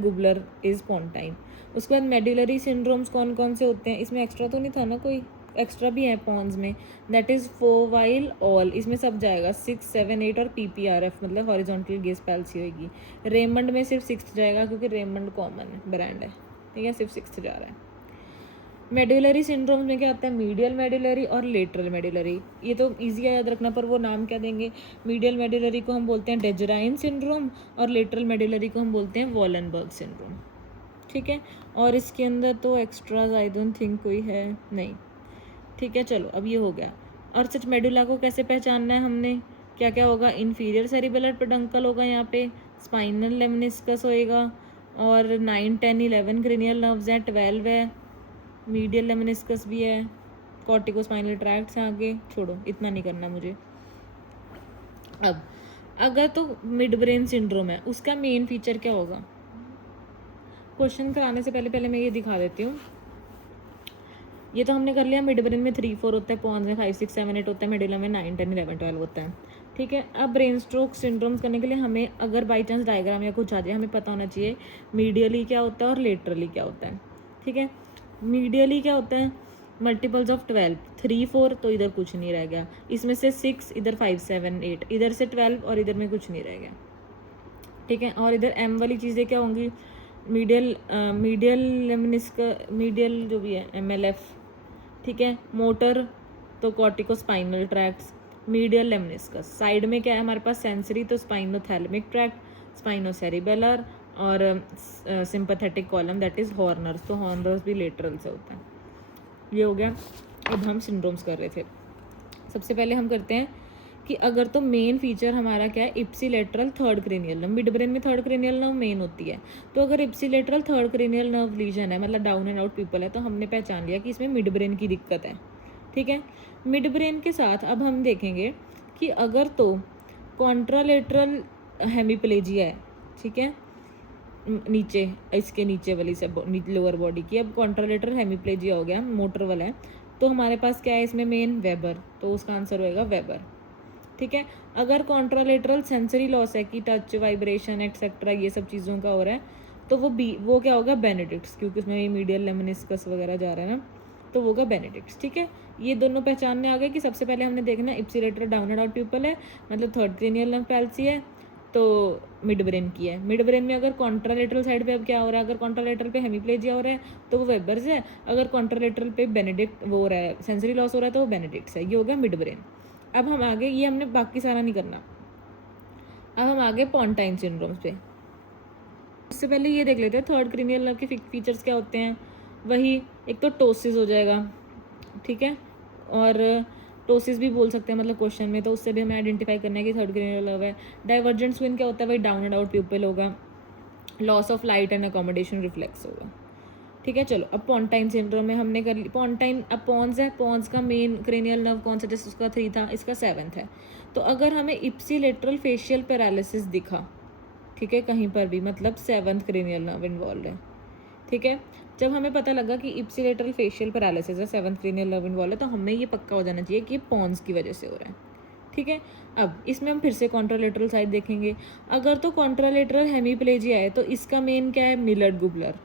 गुबलर इज पॉन्टाइन। उसके बाद मेडुलरी सिंड्रोम्स कौन कौन से होते हैं, इसमें एक्स्ट्रा तो नहीं था ना कोई, एक्स्ट्रा भी है पॉन्स में, दैट इज फोवाइल ऑल, इसमें सब जाएगा 6 7 8 और PPRF मतलब हॉरिजॉन्टल गेज पैल्सी होगी। रेमंड में सिर्फ 6th जाएगा क्योंकि रेमंड कॉमन है, ब्रांड है, ठीक है, सिर्फ 6th जा रहा है। मेडुलरी सिंड्रोम्स में क्या आता है, मीडियल मेडुलरी और लेटरल मेडुलरी, ये तो ईजी है याद रखना, पर वो नाम क्या देंगे। मीडियल मेडुलरी को हम बोलते हैं डेजराइन सिंड्रोम, और लेटरल मेडुलरी को हम बोलते हैं वॉलनबर्ग सिंड्रोम, ठीक है। और इसके अंदर तो एक्स्ट्राज आई डोंट थिंक कोई है नहीं, ठीक है। चलो अब ये हो गया। और सच मेडुला को कैसे पहचानना है हमने, क्या क्या होगा, इन्फीरियर सेरिबेलर पेडंकल होगा यहाँ पे, स्पाइनल लेमनिस्कस होएगा, और 9 10 11 क्रेनियल नर्व्स हैं, 12 है, मीडियल लेमनिस्कस भी है, कॉर्टिकोस्पाइनल ट्रैक्ट्स हैं आगे, छोड़ो इतना नहीं करना मुझे। अब अगर तो मिड ब्रेन सिंड्रोम है, उसका मेन फीचर क्या होगा, क्वेश्चन कराने से पहले मैं ये दिखा देती हूँ। ये तो हमने कर लिया, मिड ब्रेन में 3 4 होता है, पॉन्स में 5 6 7 8 होता है, मेडुला में 9 10 11 12 होता है, ठीक है। अब ब्रेन स्ट्रोक सिंड्रोम्स करने के लिए हमें अगर बाई चांस डायग्राम या कुछ आ जाए, हमें पता होना चाहिए मीडियली क्या होता है और लेटरली क्या होता है, ठीक है। मीडियली क्या होता है, मल्टीपल्स ऑफ 12, 3 4, तो इधर कुछ नहीं रह गया, इसमें से 6, इधर 5 7 8, इधर से 12 और इधर में कुछ नहीं रह गया, ठीक है। और इधर M वाली चीज़ें क्या होंगी, मीडियल लेमनिस्कस, मीडियल जो भी है MLF, ठीक है। मोटर तो कॉर्टिकोस्पाइनल ट्रैक्ट्स, मीडियल लेमनिस्कस। साइड में क्या है हमारे पास, सेंसरी तो स्पाइनोथैलेमिक ट्रैक्ट, स्पाइनोसेरिबेलर, और sympathetic column that is Horner's, तो हॉर्नर्स भी लेटरल से होता है। ये हो गया। अब हम सिंड्रोम्स कर रहे थे, सबसे पहले हम करते हैं कि अगर तो मेन फीचर हमारा क्या है, ipsilateral third cranial nerve, mid brain में थर्ड क्रेनियल नर्व मेन होती है, तो अगर ipsilateral third cranial nerve lesion है, मतलब डाउन एंड आउट पीपल है, तो हमने पहचान लिया कि इसमें मिड ब्रेन की दिक्कत है, ठीक है। मिड ब्रेन के साथ अब हम देखेंगे कि अगर तो कॉन्ट्रालेटरल हेमिप्लेजिया है, ठीक है, नीचे इसके नीचे वाली से लोअर बॉडी की, अब कॉन्ट्रालेटरल हेमिप्लेजिया हो गया, मोटर वाला है, तो हमारे पास क्या है इसमें मेन, वेबर, तो उसका आंसर होएगा वेबर, ठीक है। अगर कॉन्ट्रालेटरल सेंसरी लॉस है कि टच वाइब्रेशन एक्सेट्रा ये सब चीज़ों का हो रहा है, तो वो क्या होगा, बेनेडिक्ट्स, क्योंकि उसमें मीडियल लेमनिस्कस वगैरह जा रहा है ना, तो वो होगा बेनेडिक्ट्स, ठीक है। ये दोनों पहचानने आ गए कि सबसे पहले हमने देखना ipsilateral down and out pupil है, मतलब थर्ड क्रेनियल नर्व पैल्सी है, तो मिड ब्रेन की है। मिड ब्रेन में अगर कॉन्ट्रालेटरल साइड पे अब क्या हो रहा है, अगर कॉन्ट्रालेटरल पे हेमीप्लेजिया हो रहा है तो वो वेबर्स है, अगर कॉन्ट्रालेटरल पे बेनेडिक्ट वो हो रहा है, सेंसरी लॉस हो रहा है तो वो बेनेडिक्ट्स है। ये हो गया मिड ब्रेन। अब हम आगे, ये हमने बाकी सारा नहीं करना, अब हम आगे पॉन्टाइन सिंड्रोम्स पे। उससे पहले ये देख लेते हैं थर्ड क्रेनियल नर्व के फीचर्स क्या होते हैं। वही एक तो टोसिस हो जाएगा, ठीक है, और टोसिस भी बोल सकते हैं मतलब क्वेश्चन में, तो उससे भी हमें आइडेंटिफाई करना है कि थर्ड क्रेनियल नर्व है। डाइवर्जेंट स्विन क्या होता है, वही डाउन एंड आउट प्यूपिल होगा। Loss of light and accommodation reflex होगा, ठीक है। चलो अब पॉन्टाइन सिंड्रोम में हमने कर ली पॉन्टाइन। अब पॉन्स है, पॉन्स का मेन क्रेनियल नर्व कौन सा, जैसे उसका 3 था, इसका 7th है। तो अगर हमें इप्सिलेटरल फेशियल पैरालिसिस दिखा, ठीक है, कहीं पर भी, मतलब 7th क्रेनियल नर्व इन्वॉल्व है, ठीक है। जब हमें पता लगा कि इप्सिलेटरल फेशियल पैरालिसिस है, 7th क्रेनियल नर्व इन्वॉल्व है, तो हमें ये पक्का हो जाना चाहिए कि ये पॉन्स की वजह से हो रहा है, ठीक है। अब इसमें हम फिर से कॉन्ट्रालेटरल साइड देखेंगे। अगर तो कॉन्ट्रालेटरल हेमीप्लेजिया है तो इसका मेन क्या है, मिलर्ड गुबलर,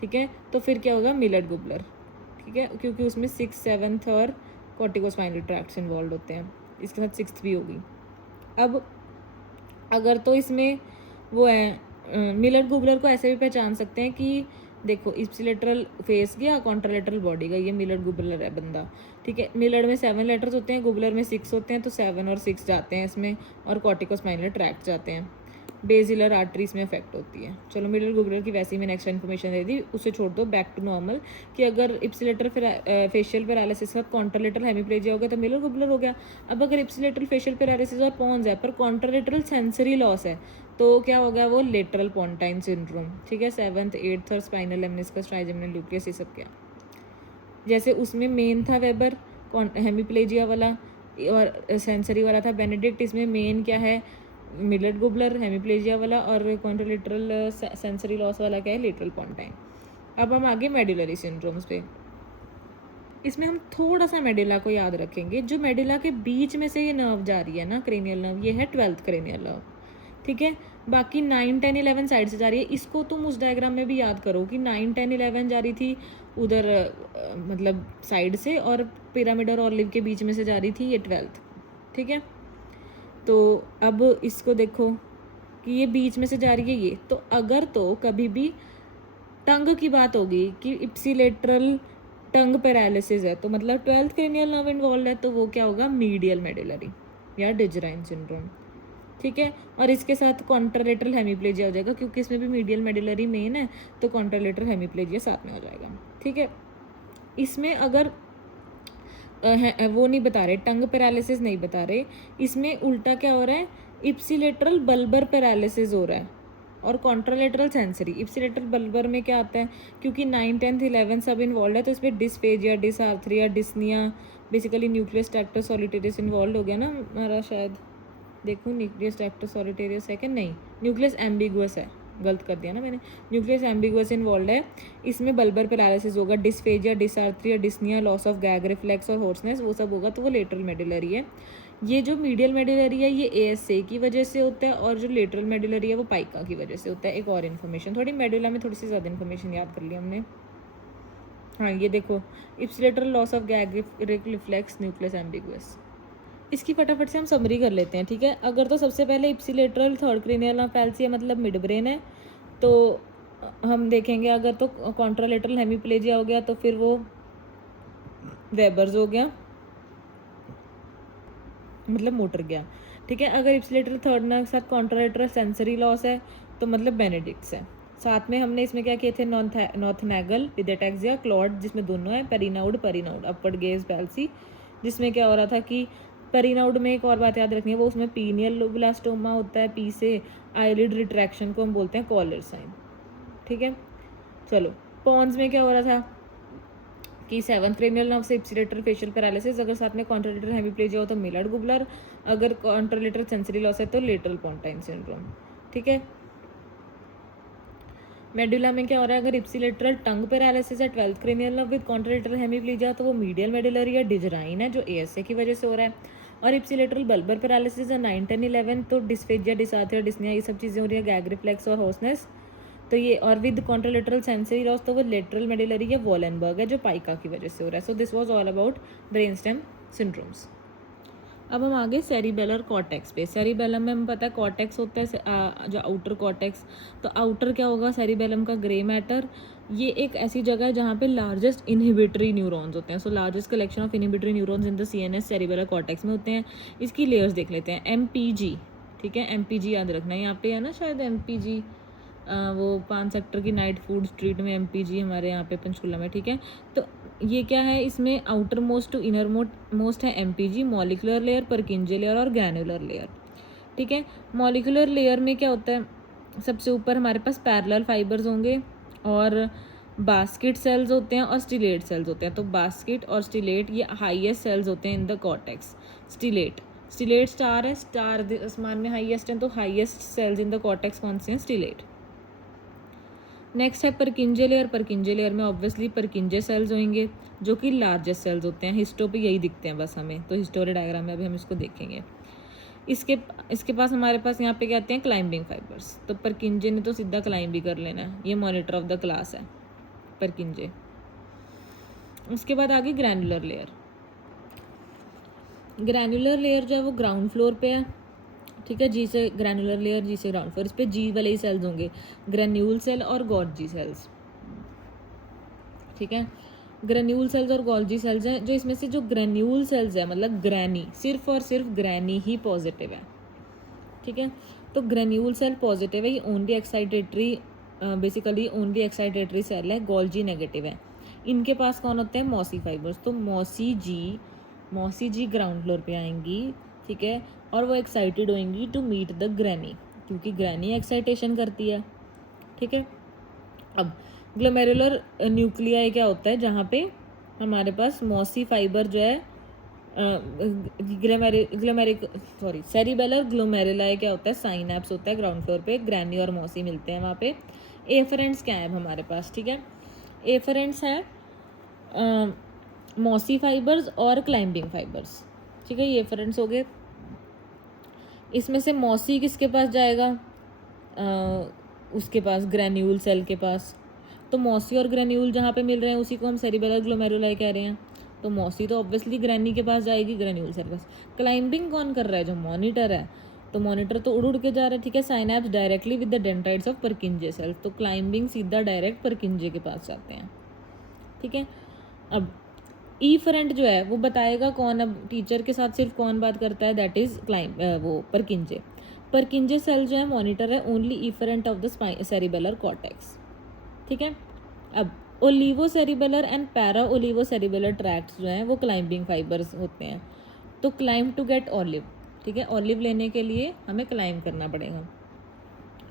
ठीक है। तो फिर क्या होगा, मिलर्ड गुबलर, ठीक है, क्योंकि उसमें 6th 7th और कॉर्टिकोस्पाइनल ट्रैक्ट्स इन्वॉल्व होते हैं, इसके साथ 6th भी होगी। अब अगर तो इसमें वो है, मिलर्ड गुबलर को ऐसे भी पहचान सकते हैं कि देखो इप्सिलेटरल फेस गया, कॉन्ट्रालेटरल बॉडी का, ये मिलर्ड गुबलर है बंदा, ठीक है। मिलर्ड में 7 लेटर्स होते हैं, गुबलर में 6 होते हैं, तो 7 और 6 जाते हैं इसमें, और कॉर्टिकोस्पाइनल ट्रैक्ट जाते हैं। बेसिलर आर्टरी इसमें अफेक्ट होती है। चलो मिलर गुबलर की वैसे ही मैंने एक्स्ट्रा इन्फॉर्मेशन दे दी, उसे छोड़ दो, बैक टू नॉर्मल। कि अगर इप्सिलेटरल फेशियल पैरालिसिस का कॉन्ट्रालेटरल हेमीप्लेजिया हो गया तो मिलर गुबलर हो गया। अब अगर इप्सिलेटरल फेशियल पैरालिसिस और पॉन्स है पर कॉन्ट्रालेटरल सेंसरी लॉस है तो क्या हो गया, वो लेटरल पॉन्टाइन सिंड्रोम, ठीक है। 7th 8th और स्पाइनल लेमनिस्कस ट्राइजेमिनल न्यूक्लियस, ये सब क्या, जैसे उसमें मेन था वेबर हेमीप्लेजिया वाला, और सेंसरी वाला था बेनेडिक्ट। इसमें मेन क्या है, मिलर्ड गुबलर हेमीप्लेजिया वाला, और कॉन्ट्रालेटरल सेंसरी लॉस वाला क्या है, लेटरल पॉन्टाइन। अब हम आगे मेडुलरी सिंड्रोम्स पे। इसमें हम थोड़ा सा मेडुला को याद रखेंगे। जो मेडुला के बीच में से ये नर्व जा रही है ना, क्रेनियल नर्व, ये है 12th क्रेनियल नर्व, ठीक है। बाकी 9 10 11 साइड से जा रही है। इसको तुम उस डायग्राम में भी याद करो कि 9 10 11 जा रही थी उधर मतलब साइड से, और पिरामिड और ऑलिव के बीच में से जा रही थी ये 12th, ठीक है। तो अब इसको देखो कि ये बीच में से जा रही है ये, तो अगर तो कभी भी टंग की बात होगी कि इप्सिलेटरल टंग पैरालिसिस है, तो मतलब 12th क्रेनियल नर्व इन्वॉल्व है, तो वो क्या होगा, मीडियल मेडुलरी या डिजराइन सिंड्रोम, ठीक है। और इसके साथ कॉन्ट्रालेटरल हेमीप्लेजिया हो जाएगा, क्योंकि इसमें भी मीडियल मेडुलरी मेन है, तो कॉन्ट्रालेटरल हेमीप्लेजिया साथ में हो जाएगा, ठीक है। इसमें अगर वो नहीं बता रहे, टंग पैरालिसिस नहीं बता रहे, इसमें उल्टा क्या हो रहा है, इप्सिलेटरल बल्बर पैरालिसिस हो रहा है और कॉन्ट्रालेटरल सेंसरी। इप्सिलेटरल बल्बर में क्या आता है, क्योंकि 9 10 11 सब इन्वॉल्व है, तो इसमें dysphagia, dysarthria, dyspnoea, basically nucleus tractus solitarius involve हो गया ना हमारा, शायद देखूँ न्यूक्लियस ट्रैक्टर सॉलिटेरियस है कि नहीं, न्यूक्लियस एम्बिगुअस है, गलत कर दिया ना मैंने, न्यूक्लियस एम्बिगुअस इन्वॉल्व है। इसमें बल्बर पैरालिसिस होगा, dysphagia, dysarthria, dyspnoea, loss of gag reflex और होर्सनेस, वो सब होगा, तो वो लेटरल मेडुलरी है। ये जो मीडियल मेडुलरी है ये एएसए की वजह से होता है, और जो लेटरल मेडुलरी है वो पाइका की वजह से होता है। एक और इन्फॉर्मेशन, थोड़ी मेडुला में थोड़ी सी ज़्यादा इन्फॉर्मेशन याद कर ली हमने। हाँ ये देखो, ipsilateral loss of gag reflex, nucleus ambiguous. इसकी फटाफट से हम समरी कर लेते हैं, ठीक है। अगर तो सबसे पहले ipsilateral third cranial nerve palsy है, मतलब मिड ब्रेन है, तो हम देखेंगे अगर तो कॉन्ट्रालेटरल हेमीप्लेजिया हो गया तो फिर वो वेबर्स हो गया, मतलब मोटर गया, ठीक है। अगर इप्सिलेटरल थर्ड नर्व के साथ कॉन्ट्रालेटरल सेंसरी लॉस है तो मतलब बेनेडिक्ट्स है। साथ में हमने इसमें क्या किए थे, नॉर्थनैगल विद एटैक्सिया, क्लॉड जिसमें दोनों है, पेरिनाउड अपवर्ड गेज पैल्सी, जिसमें क्या हो रहा था कि पेरिनाउड में एक और बात याद रखनी है, वो उसमें पीनियल लोबुलास्टोमा होता है, पी से आईलिड रिट्रैक्शन को हम बोलते हैं कॉलर साइन, ठीक है। चलो पॉन्स में क्या हो रहा था कि 7th क्रेनियल नर्व से इप्सिलेटरल फेशियल पैरालिसिस, अगर साथ में कॉन्ट्रालेटरल हेमीप्लेजिया हो तो मिलर्ड गुबलर, अगर कॉन्ट्रालेटरल सेंसरी लॉस है तो लेटरल पॉन्टाइन सिंड्रोम, ठीक है। मेडुला में क्या हो रहा है, अगर इप्सिलेटरल टंग पैरालिसिस है 12th cranial nerve with contralateral hemiplegia, तो वो मीडियल मेडुलरी या डिजराइन है, जो एएसए की वजह से हो रहा है। और इप्सिलेटरल बल्बर पैरालिसिस है 9 10 11, तो डिस्फेजिया, डिसआर्थरिया, डिस्निया, ये सब चीज़ें हो रही है, गैग रिफ्लेक्स और होर्सनेस, तो ये, और विद कॉन्ट्रालेटरल सेंसरी लॉस, तो वो लेटरल मेडुलरी या वॉलेनबर्ग है, जो पाइका की वजह से हो रहा है। So this was all about brain stem syndromes. अब हम आगे सेरिबेलर कॉर्टेक्स पे। सेरिबेलम में हमें पता है कॉर्टेक्स होता है जो आउटर कॉर्टेक्स। तो आउटर क्या होगा सेरिबेलम का? Grey matter. ये एक ऐसी जगह है जहाँ पे लार्जेस्ट इनहिबिटरी न्यूरॉन्स होते हैं। So largest collection of inhibitory neurons in the CNS cerebellar cortex में होते हैं। इसकी लेयर्स देख लेते हैं। MPG, ठीक है, MPG याद रखना है, यहाँ पे है ना शायद MPG, वो 5 सेक्टर की नाइट फूड स्ट्रीट में MPG हमारे यहाँ पे पंचकुला में, ठीक है। तो ये क्या है, इसमें outermost to innermost है MPG, molecular layer, Purkinje layer और ग्रैनुलर लेयर, ठीक है। मॉलिकुलर लेयर में क्या होता है, सबसे ऊपर हमारे पास पैरेलल फाइबर्स होंगे और बास्केट सेल्स होते हैं और स्टिलेट सेल्स होते हैं। तो बास्केट और स्टिलेट ये हाईएस्ट सेल्स होते हैं in the cortex. Stellate star है, स्टार आसमान में हाईएस्ट है, तो highest cells in the cortex कौन से हैं? स्टिलेट। नेक्स्ट है परकिंजे लेयर। परकिंजे लेयर में ऑब्वियसली परकिंजे सेल्स होंगे जो कि लार्जेस्ट सेल्स होते हैं। हिस्टो पे यही दिखते हैं बस हमें, तो हिस्टोरी डायग्राम में अभी हम इसको देखेंगे। इसके पास हमारे पास यहाँ पे क्या आते हैं? Climbing fibres. तो परकिंजे ने तो सीधा क्लाइंब भी कर लेना है, ये मॉनिटर ऑफ द क्लास है परकिंजे। उसके बाद आगे ग्रैनुलर लेयर। ग्रैनुलर लेयर जो है वो ग्राउंड फ्लोर पे है, ठीक है। जी से ग्रैनुलर लेयर, जी से ग्राउंड फ्लोर। इस पे G वाले ही सेल्स होंगे, ग्रेन्यूल सेल और गॉल्जी सेल्स, ठीक है। ग्रेन्यूल सेल्स और गॉल्जी सेल्स हैं। जो इसमें से जो ग्रेन्यूल सेल्स है मतलब ग्रैनी, सिर्फ और सिर्फ ग्रैनी ही पॉजिटिव है, ठीक है। तो ग्रेन्यूल सेल पॉजिटिव है, ये only excitatory, basically only excitatory cell है। गॉल्जी नेगेटिव है। इनके पास कौन होते हैं? Mossy fibres. तो मॉसी जी ग्राउंड फ्लोर पे आएंगी, ठीक है, और वो एक्साइटेड होंगी टू मीट द ग्रैनी, क्योंकि ग्रैनी एक्साइटेशन करती है, ठीक है। अब ग्लोमेरुलर न्यूक्लियाई क्या होता है, जहाँ पे हमारे पास मॉसी फाइबर जो है सेरिबेलर ग्लोमेरुलाई क्या होता है? साइनैप्स होता है ग्राउंड फ्लोर पे, ग्रैनी और मॉसी मिलते हैं वहाँ पे। एफरेंट्स क्या है हमारे पास, ठीक है। एफरेंट्स है मॉसी फाइबर्स और क्लाइंबिंग फाइबर्स, ठीक है, ये एफरेंट्स हो गए। इसमें से मॉसी किसके पास जाएगा? उसके पास, ग्रैन्यूल सेल के पास। तो मॉसी और ग्रैन्यूल जहाँ पे मिल रहे हैं उसी को हम सेरिबेलर ग्लोमेरुलाई कह रहे हैं। तो मॉसी तो ऑब्वियसली ग्रैनी के पास जाएगी, ग्रैन्यूल सेल के पास। क्लाइंबिंग कौन कर रहा है? जो मॉनिटर है। तो मॉनिटर तो उड़ के जा रहा है, ठीक है। Synapse directly with the dendrites of Purkinje cells. तो क्लाइंबिंग सीधा डायरेक्ट परकिंजे के पास जाते हैं, ठीक है। अब ईफरेंट जो है वो बताएगा कौन, अब टीचर के साथ सिर्फ कौन बात करता है? दैट इज वो परकिंजे सेल जो है मॉनिटर है only efferent of the cerebellar cortex, ठीक है। अब olivo cerebellar and para olivo cerebellar tracts जो हैं वो क्लाइंबिंग फाइबर्स होते हैं। तो क्लाइंब टू गेट ऑलिव, ठीक है, ऑलिव लेने के लिए हमें क्लाइंब करना पड़ेगा।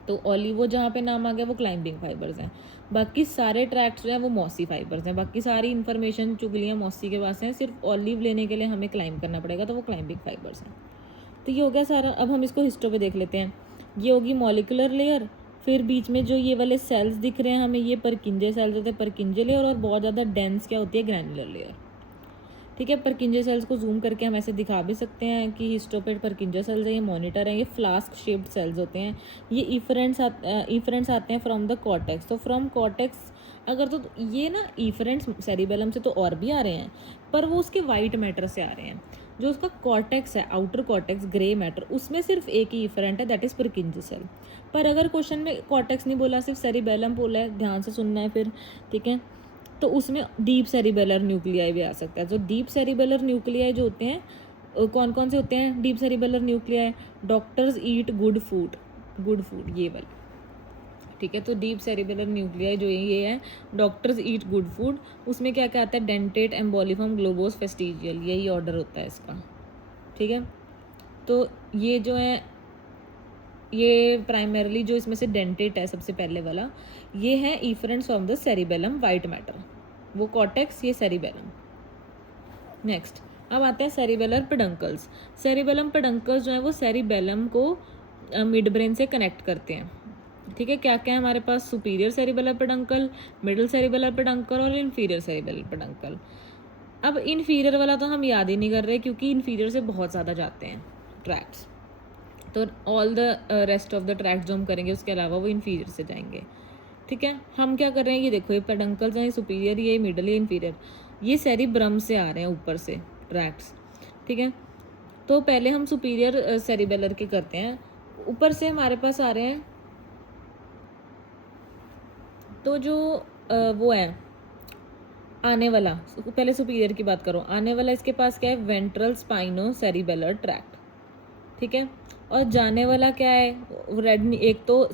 तो ऑलिवो जहाँ पे नाम आ गया वो क्लाइंबिंग फाइबर्स हैं। बाकी सारे ट्रैक्ट्स जो हैं वो मॉसी फाइबर्स हैं। बाकी सारी इन्फॉर्मेशन चुगलियाँ मॉसी के पास हैं, सिर्फ ऑलिव लेने के लिए हमें क्लाइंब करना पड़ेगा, तो वो क्लाइंबिंग फाइबर्स हैं। तो ये हो गया सारा। अब हम इसको हिस्टो पे देख लेते हैं। ये होगी मॉलिकुलर लेयर, फिर बीच में जो ये वाले सेल्स दिख रहे हैं हमें, ये परकिंजे सेल्स होते हैं, परकिंजे लेयर, और बहुत ज़्यादा डेंस क्या होती है? ग्रैनुलर लेयर, ठीक है। परकिंजे सेल्स को जूम करके हम ऐसे दिखा भी सकते हैं कि हिस्टोपेट परकिंजे सेल्स है, ये मॉनिटर है, ये फ्लास्क शेप्ड सेल्स होते हैं। ये ईफरेंट्स आते हैं फ्रॉम द कॉर्टेक्स। तो फ्रॉम कॉर्टेक्स अगर तो ये ना ईफरेंट्स सेरिबेलम से तो और भी आ रहे हैं, पर वो उसके वाइट मैटर से आ रहे हैं। जो उसका कॉर्टेक्स है, आउटर कॉर्टेक्स ग्रे मैटर, उसमें सिर्फ एक ही ईफरेंट है, दैट इज परकिंजे सेल। पर अगर क्वेश्चन में कॉर्टेक्स नहीं बोला, सिर्फ सेरिबेलम बोला है, ध्यान से सुनना है फिर, ठीक है, तो उसमें डीप सेरिबेलर न्यूक्लियाई भी आ सकता है। जो डीप सेरिबेलर न्यूक्लियाई जो होते हैं कौन कौन से होते हैं? Deep cerebellar nuclei, doctors eat good food ये वाले, ठीक है। तो डीप सेरिबेलर न्यूक्लियाई जो ये है, डॉक्टर्स ईट गुड फूड, उसमें क्या क्या आता है? डेंटेट, एम्बोलिफॉर्म, ग्लोबोस, फेस्टिजियल, यही ऑर्डर होता है इसका, ठीक है। तो ये जो है, ये प्राइमरली जो इसमें से डेंटेट है सबसे पहले वाला, ये है efferents from the cerebellum white matter, वो कॉर्टेक्स, ये सेरिबेलम। नेक्स्ट अब आते हैं सेरिबेलर पेडंकल्स। सेरिबेलम पेडंकल्स जो है वो सेरिबेलम को मिड ब्रेन से कनेक्ट करते हैं, ठीक है। क्या क्या है हमारे पास? Superior cerebellar peduncle, middle cerebellar peduncle और इन्फीरियर सेरिबेलर पेडंकल। अब इन्फीरियर वाला तो हम याद ही नहीं कर रहे, क्योंकि इन्फीरियर से बहुत ज़्यादा जाते हैं ट्रैक्ट्स, तो all the rest of the tract जो हम करेंगे उसके अलावा वो इन्फीरियर से जाएंगे, ठीक है। हम क्या कर रहे हैं, ये देखो, ये पेडंकल्स हैं, सुपीरियर, ये मिडल, ये इन्फीरियर, ये सेरिब्रम से आ रहे हैं ऊपर से ट्रैक्ट्स, ठीक है। तो पहले हम सुपीरियर सेरिबेलर के करते हैं। ऊपर से हमारे पास आ रहे हैं, तो जो वो है आने वाला, पहले सुपीरियर की बात करो, आने वाला इसके पास क्या है, वेंट्रल स्पाइनो सेरिबेलर ट्रैक्ट, ठीक है। और जाने वाला क्या है, रेड, एक तो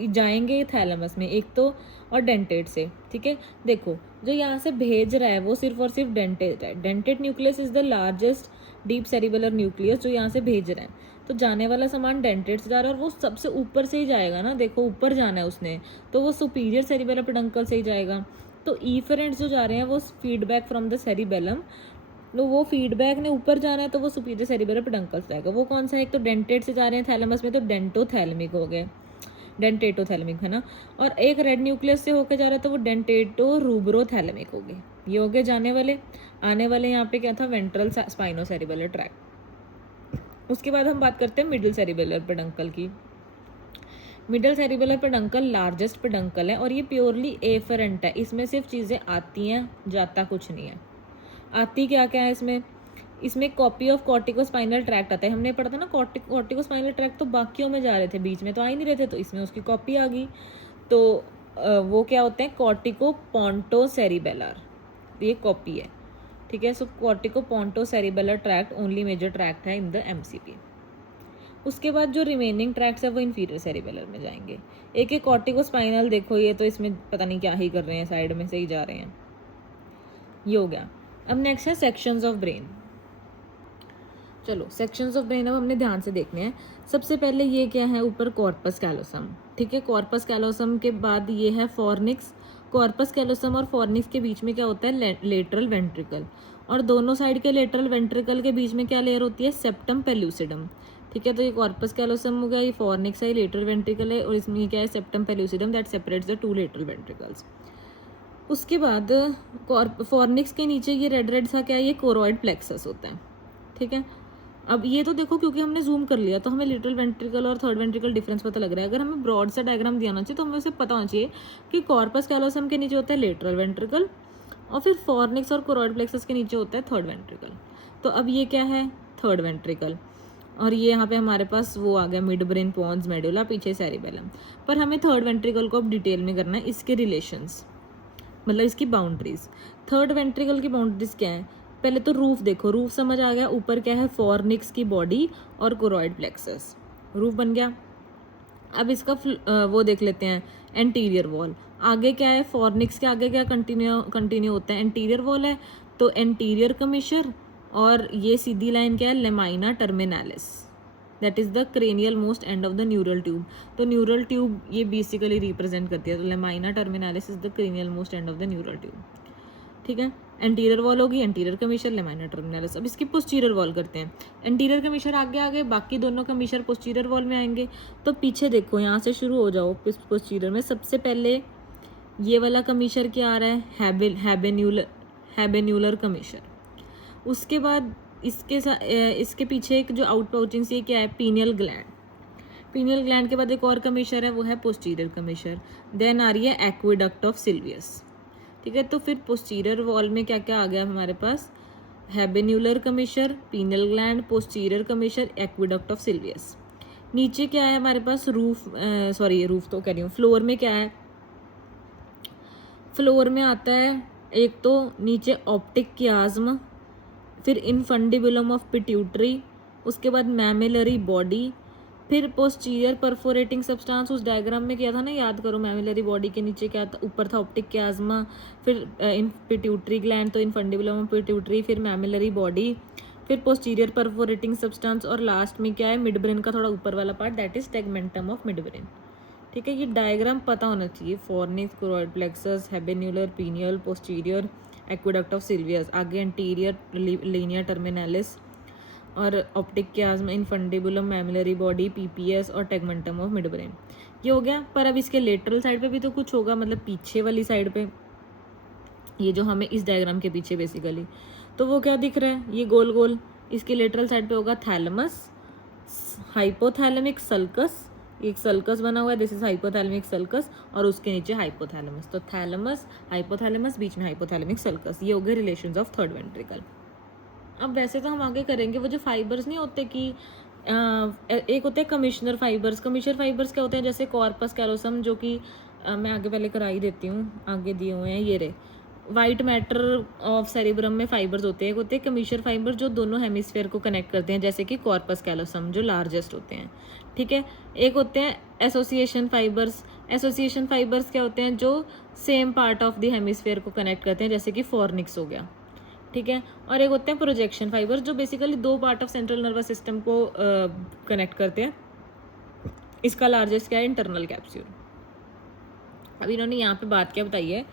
जाएंगे थैलेमस में, एक तो और डेंटेट से, ठीक है। देखो जो यहाँ से भेज रहा है वो सिर्फ और सिर्फ डेंटेट है। Dentate nucleus is the largest deep cerebellar nucleus जो यहाँ से भेज रहे हैं। तो जाने वाला सामान डेंटेट से जा रहा है और वो सबसे ऊपर से ही जाएगा ना, देखो ऊपर जाना है उसने, तो वो सुपीरियर सेरिबेलर पेडंकल से ही जाएगा। तो ईफरेंट्स जो जा रहे हैं वो फीडबैक फ्रॉम द सेरिबेलम, तो वो फीडबैक ने ऊपर जाना है तो वो सुपीरियर सेरिबेलर पेडंकल्स जाएगा। वो कौन सा है, एक तो डेंटेट से जा रहे हैं थैलेमस में तो डेंटोथैलेमिक हो गए, डेंटेटोथैलेमिक है ना। और एक रेड न्यूक्लियस से होकर जा रहा है तो वो डेंटेटो रूब्रोथैलेमिक हो गए। ये हो गए जाने वाले। आने वाले यहाँ पे क्या था, वेंट्रल स्पाइनो सेरिबेलर ट्रैक्ट। उसके बाद हम बात करते हैं मिडिल सेरिबेलर पेडंकल की। Middle cerebellar peduncle largest peduncle है और ये प्योरली एफरेंट है। इसमें सिर्फ चीज़ें आती हैं, जाता कुछ नहीं है। आती क्या क्या है इसमें, इसमें कॉपी ऑफ कॉर्टिकोस्पाइनल ट्रैक्ट आता है। हमने पढ़ा था ना, कॉर्टिकोस्पाइनल ट्रैक्ट तो बाकियों में जा रहे थे, बीच में तो आ ही नहीं रहे थे, तो इसमें उसकी कॉपी आ गई। तो वो क्या होते हैं, कॉर्टिको पॉन्टो सेरिबेलर, ये कॉपी है, ठीक है। So cortico ponto cerebellar tract only major tract है इन द एमसीपी। उसके बाद जो रिमेनिंग ट्रैक्ट्स है वो इन्फीरियर सेरिबेलर में जाएंगे। एक एक कॉर्टिकोस्पाइनल देखो, ये तो इसमें पता नहीं क्या ही कर रहे हैं, साइड में से ही जा रहे हैं। ये हो गया। अब नेक्स्ट है सेक्शंस ऑफ ब्रेन। चलो सेक्शंस ऑफ ब्रेन अब हमने ध्यान से देखने हैं। सबसे पहले ये क्या है, ऊपर कॉर्पस कैलोसम, ठीक है। कॉर्पस कैलोसम के बाद ये है फॉर्निक्स। कॉर्पस कैलोसम और फॉर्निक्स के बीच में क्या होता है, लेटरल वेंट्रिकल। और दोनों साइड के लेटरल वेंट्रिकल के बीच में क्या लेयर होती है, सेप्टम पेल्यूसिडम, ठीक है। तो ये कॉर्पस कैलोसम हो गया, ये फॉर्निक्स है, ये लेटरल वेंट्रिकल है, और इसमें क्या है, septum pellucidum that separates the two lateral ventricles. उसके बाद फॉर्निक्स के नीचे ये रेड रेड सा क्या है, ये कोरोइड प्लेक्सस होता है, ठीक है। अब ये तो देखो क्योंकि हमने जूम कर लिया तो हमें लिटरल वेंट्रिकल और थर्ड वेंट्रिकल डिफरेंस पता लग रहा है। अगर हमें ब्रॉड सा डायग्राम दिया होना चाहिए तो हमें उसे पता होना चाहिए कि कॉर्पस कैलोसम के नीचे होता है लेटरल वेंट्रिकल और फिर फॉर्निक्स और कोरोइड प्लेक्सस के नीचे होता है थर्ड वेंट्रिकल। तो अब ये क्या है, थर्ड वेंट्रिकल, और ये यहाँ पे हमारे पास वो आ गया मिड ब्रेन, पॉन्स, मेडुला, पीछे सेरिबेलम। पर हमें थर्ड वेंट्रिकल को अब डिटेल में करना है, इसके रिलेशंस, मतलब इसकी बाउंड्रीज। थर्ड वेंट्रिकल की बाउंड्रीज क्या है, पहले तो रूफ देखो, रूफ समझ आ गया, ऊपर क्या है, फॉर्निक्स की बॉडी और कोरोइड प्लेक्सस, रूफ बन गया। अब इसका वो देख लेते हैं, एंटीरियर वॉल। आगे क्या है, फॉर्निक्स के आगे क्या कंटिन्यू होता है, एंटीरियर वॉल है, तो एंटीरियर कमिशर, और ये सीधी लाइन क्या है, lamina terminalis, that is the cranial most end of the neural tube. तो न्यूरल ट्यूब ये बेसिकली रिप्रेजेंट करती है, तो lamina terminalis is the cranial most end of the neural tube, ठीक है। एंटीरियर वॉल होगी, एंटीरियर कमीशर, लेमाइना टर्मिनालिस। अब इसकी पोस्टीरियर वॉल करते हैं। एंटीरियर कमीशर आगे आगे, बाकी दोनों कमीशर पोस्टीरियर वॉल में आएंगे। तो पीछे देखो, यहाँ से शुरू हो जाओ पोस्टीरियर में। सबसे पहले ये वाला कमीशर क्या आ रहा है, हैबेन्यूलर कमीशर। उसके बाद इसके पीछे एक जो आउट पाउचिंग से क्या है, पीनियल ग्लैंड। पीनियल ग्लैंड के बाद एक और कमीशर है, वो है पोस्टीरियर कमीशर। देन आ रही है एक्विडक्ट ऑफ सिल्वियस, ठीक है। तो फिर पोस्टीरियर वॉल में क्या क्या आ गया हमारे पास, habenular commissure, pineal gland, posterior commissure, aqueduct of Sylvius. नीचे क्या है हमारे पास, रूफ तो कह रही हूँ, फ्लोर में क्या है, फ्लोर में आता है एक तो नीचे ऑप्टिक कियाज्म, फिर इनफंडिबुलम ऑफ पिट्यूटरी, उसके बाद मैमिलरी बॉडी, फिर पोस्टीरियर परफोरेटिंग सब्सटेंस। उस डायग्राम में किया था ना, याद करो, मैमिलरी बॉडी के नीचे क्या था, ऊपर था ऑप्टिक कियाज्मा, फिर इन पिट्यूटरी ग्लैंड, तो इनफंडिबुलम ऑफ पिट्यूटरी, फिर मैमिलरी बॉडी, फिर पोस्टीरियर परफोरेटिंग सब्सटेंस, और लास्ट में क्या है, मिड ब्रेन का थोड़ा ऊपर वाला part, that is tegmentum of mid brain, ठीक है। ये डायग्राम पता होना चाहिए, fornix, choroid plexus, habenular, pineal, posterior, aqueduct of Sylvius, आगे एंटीरियर लीनियर टर्मिनालिस, और optic chiasm, infundibulum, mammillary body, PPS, और टेगमेंटम ऑफ मिड ब्रेन। ये हो गया। पर अब इसके लेटरल साइड पे भी तो कुछ होगा, मतलब पीछे वाली साइड पे, ये जो हमें इस डायग्राम के पीछे बेसिकली, तो वो क्या दिख रहा है, ये गोल गोल, इसके लेटरल साइड पे होगा थैलेमस, हाइपोथैलेमिक सल्कस, एक सल्कस बना हुआ है, दिस इज हाइपोथैलेमिक सल्कस, और उसके नीचे हाइपोथैलेमस। तो थैलेमस, हाइपोथैलेमस, बीच में हाइपोथैलेमिक सल्कस। ये हो गए रिलेशंस ऑफ थर्ड वेंट्रिकल। अब वैसे तो हम आगे करेंगे वो जो फाइबर्स नहीं होते कि एक होते हैं कमिश्नर फाइबर्स। कमिश्नर फाइबर्स क्या होते हैं, जैसे कॉर्पस कैलोसम, जो कि मैं आगे पहले करा ही देती हूँ, आगे दिए हुए हैं ये रे। वाइट मैटर ऑफ सेरिब्रम में फाइबर्स होते हैं, एक होते हैं कमिश्नर फाइबर जो दोनों हेमिस्फेयर को कनेक्ट करते हैं, जैसे कि कॉर्पस कैलोसम जो लार्जेस्ट होते हैं, ठीक है। एक होते हैं एसोसिएशन फाइबर्स। एसोसिएशन फाइबर्स क्या होते हैं, जो same part of the hemisphere को कनेक्ट करते हैं, जैसे कि फॉर्निक्स हो गया, ठीक है। और एक होते हैं प्रोजेक्शन फाइबर्स जो बेसिकली दो part of central nervous system को कनेक्ट करते हैं। इसका लार्जेस्ट क्या है, इंटरनल कैप्सूल। अब इन्होंने यहाँ पे बात क्या बताई है,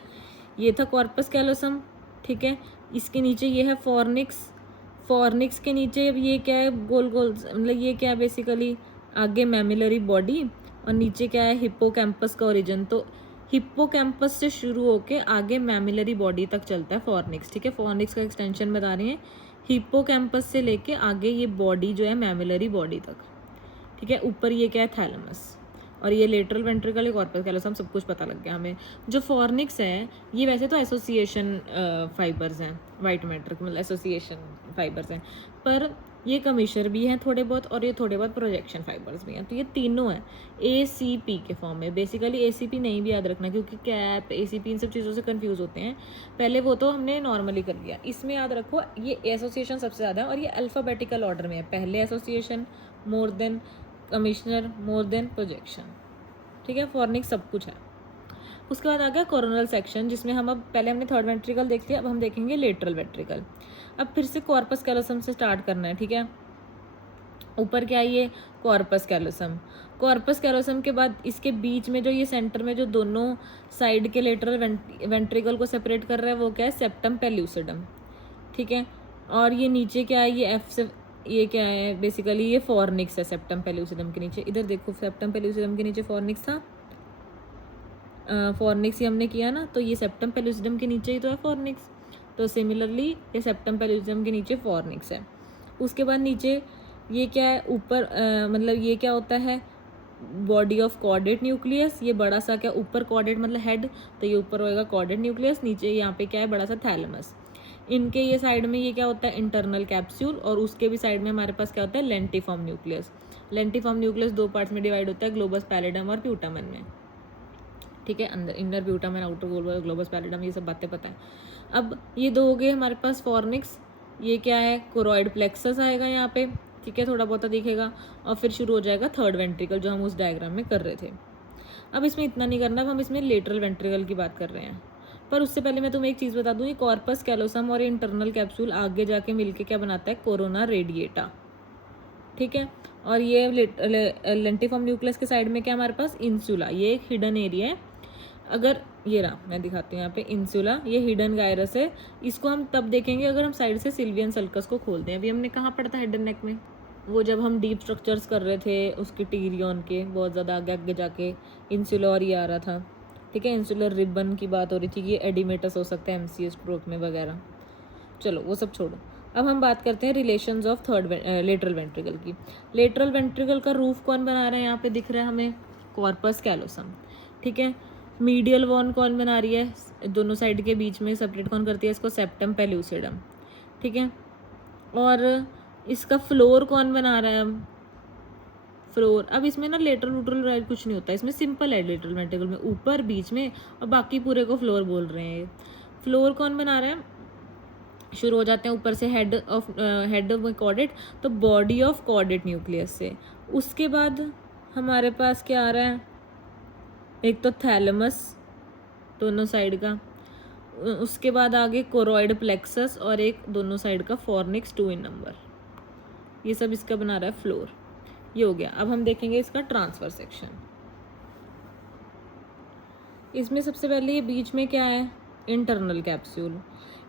ये था कॉर्पस कैलोसम, ठीक है। इसके नीचे ये है फॉर्निक्स। फॉर्निक्स के नीचे अब ये क्या है, गोल गोल, मतलब ये क्या है बेसिकली आगे मैमिलरी बॉडी, और नीचे क्या है हिप्पोकैम्पस का ओरिजिन। तो हिप्पोकैम्पस से शुरू होके आगे मैमिलरी बॉडी तक चलता है फॉर्निक्स, ठीक है। फॉर्निक्स का एक्सटेंशन बता रहे हैं, हिप्पोकैम्पस से लेके आगे ये बॉडी जो है मैमिलरी बॉडी तक, ठीक है। ऊपर ये क्या है थैलेमस, और ये लेटरल वेंट्रिकल, एक कॉर्पस कैलोसम, सब कुछ पता लग गया हमें। जो फॉर्निक्स है ये वैसे तो एसोसिएशन फाइबर्स हैं, वाइट मैटर मतलब एसोसिएशन फाइबर्स हैं, पर ये कमिश्नर भी हैं थोड़े बहुत, और ये थोड़े बहुत प्रोजेक्शन फाइबर्स भी हैं। तो ये तीनों हैं ACP के फॉर्म में। बेसिकली ACP नहीं भी याद रखना, क्योंकि कैप ACP इन सब चीज़ों से कंफ्यूज होते हैं। पहले वो तो हमने नॉर्मली कर लिया, इसमें याद रखो ये एसोसिएशन सबसे ज़्यादा है, और ये अल्फ़ाबेटिकल ऑर्डर में है, पहले association, more than commissioner, more than projection, ठीक है। फॉर्निक्स सब कुछ है। उसके बाद आ गया कोरोनल सेक्शन, जिसमें हम अब पहले हमने थर्ड वेंट्रिकल देख लिया, अब हम देखेंगे लेटरल वेंट्रिकल। अब फिर से कॉर्पस कैलोसम से स्टार्ट करना है, ठीक है। ऊपर क्या है ये कॉर्पस कैलोसम। कॉर्पस कैलोसम के बाद इसके बीच में जो ये सेंटर में जो दोनों साइड के लेटरल वेंट्रिकल को सेपरेट कर रहा है वो क्या है, सेप्टम पेल्यूसिडम, ठीक है। और ये नीचे क्या है, ये F से ये क्या है बेसिकली ये फॉर्निक्स है सेप्टम पेल्यूसिडम के नीचे। इधर देखो सेप्टम पेल्यूसिडम के नीचे फॉर्निक्स था, फॉर्निक्स ही हमने किया ना, तो ये सेप्टम पेल्यूसिडम के नीचे ही तो है फॉर्निक्स। तो सिमिलरली ये सेप्टम पेल्यूसिडम के नीचे फॉर्निक्स है। उसके बाद नीचे ये क्या है, ऊपर मतलब ये क्या होता है, बॉडी ऑफ कॉर्डेट न्यूक्लियस। ये बड़ा सा क्या, ऊपर कॉर्डेट मतलब हेड, तो ये ऊपर होएगा कॉर्डेट न्यूक्लियस, नीचे यहाँ पे क्या है बड़ा सा थैलेमस। इनके ये साइड में ये क्या होता है इंटरनल कैप्सूल, और उसके भी साइड में हमारे पास क्या होता है लेंटिफॉर्म न्यूक्लियस। लेंटिफॉर्म न्यूक्लियस दो पार्ट्स में डिवाइड होता है, ग्लोबस पैलिडम और प्यूटामन में, ठीक है। अंदर इनर प्यूटामन, आउटर ग्लोबस पैलिडम, ये सब बातें पता है। अब ये दो हो गए हमारे पास फॉर्निक्स। ये क्या है कोरोइड प्लेक्सस आएगा यहाँ पे, ठीक है, थोड़ा बहुत दिखेगा। और फिर शुरू हो जाएगा थर्ड वेंट्रिकल जो हम उस डायग्राम में कर रहे थे। अब इसमें इतना नहीं करना, अब हम इसमें लेटरल वेंट्रिकल की बात कर रहे हैं। पर उससे पहले मैं तुम्हें एक चीज़ बता दूँ, ये कॉर्पस कैलोसम और इंटरनल कैप्सूल आगे जाके मिलके क्या बनाता है, कोरोना रेडिएटा, ठीक है। और ये लेंटिफॉर्म न्यूक्लियस के साइड में क्या हमारे पास इंसुला, ये एक हिडन एरिया है। अगर ये रहा मैं दिखाती हूँ यहाँ पे इंसुला, ये हिडन गायरस है। इसको हम तब देखेंगे अगर हम साइड से सिल्वियन सल्कस को खोल दें। अभी हमने कहाँ पढ़ा था हेड एंड नेक में, वो जब हम डीप स्ट्रक्चर्स कर रहे थे उसके टीरियन के बहुत ज़्यादा आगे आगे जाके इंसुला और ये आ रहा था, ठीक है। इंसुलर रिबन की बात हो रही थी कि ये एडिमेटस हो सकता है MCS स्ट्रोक में वगैरह। चलो वो सब छोड़ो, अब हम बात करते हैं relations of third lateral ventricle की। लेटरल वेंट्रिकल का रूफ कौन बना रहा है, यहाँ पे दिख रहा है हमें कॉर्पस कैलोसम, ठीक है। मीडियल वॉल कौन बना रही है, दोनों साइड के बीच में सेपरेट कौन करती है इसको, सेप्टम पेल्यूसिडम, ठीक है। और इसका फ्लोर कौन बना रहा है, फ्लोर। अब इसमें ना लेटरल लूटरल कुछ नहीं होता, इसमें सिंपल है लेटरल वेंट्रिकल में ऊपर बीच में, और बाकी पूरे को फ्लोर बोल रहे हैं। फ्लोर कौन बना रहा है, शुरू हो जाते हैं ऊपर से हेड ऑफ कॉर्डेट, तो बॉडी ऑफ कॉर्डेट न्यूक्लियस से। उसके बाद हमारे पास क्या आ रहा है, एक तो थैलेमस दोनों साइड का, उसके बाद आगे कोरोइड प्लेक्सस, और एक दोनों साइड का फॉर्निक्स 2 इन नंबर। ये सब इसका बना रहा है फ्लोर, ये हो गया। अब हम देखेंगे इसका ट्रांसफर सेक्शन। इसमें सबसे पहले ये बीच में क्या है, इंटरनल कैप्सूल।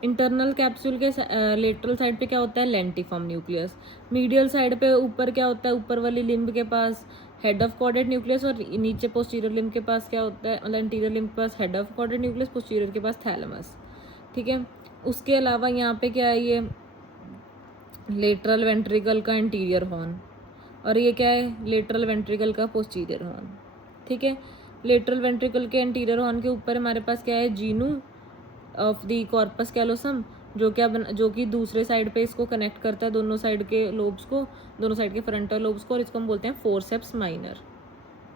इंटरनल कैप्सूल के लेटरल साइड पे क्या होता है, लेंटिफॉर्म न्यूक्लियस। मीडियल साइड पे ऊपर क्या होता है, ऊपर वाली लिम्ब के पास हेड ऑफ कॉर्डेट न्यूक्लियस, और नीचे पोस्टीरियर लिम्ब के पास क्या होता है, मतलब इंटीरियर लिम्ब के पास head of caudate nucleus, posterior के पास थैलेमस, ठीक है। उसके अलावा यहाँ पे क्या है, ये लेटरल वेंट्रिकल का इंटीरियर हॉर्न, और ये क्या है लेटरल वेंट्रिकल का पोस्टीरियर हॉर्न, ठीक है। लेटरल वेंट्रिकल के इंटीरियर हॉर्न के ऊपर हमारे पास क्या है, Jinu of the corpus callosum, जो कि दूसरे साइड पे इसको कनेक्ट करता है, दोनों साइड के लोब्स को, दोनों साइड के फ्रंटल लोब्स को, और इसको हम बोलते हैं फोर्सेप्स माइनर।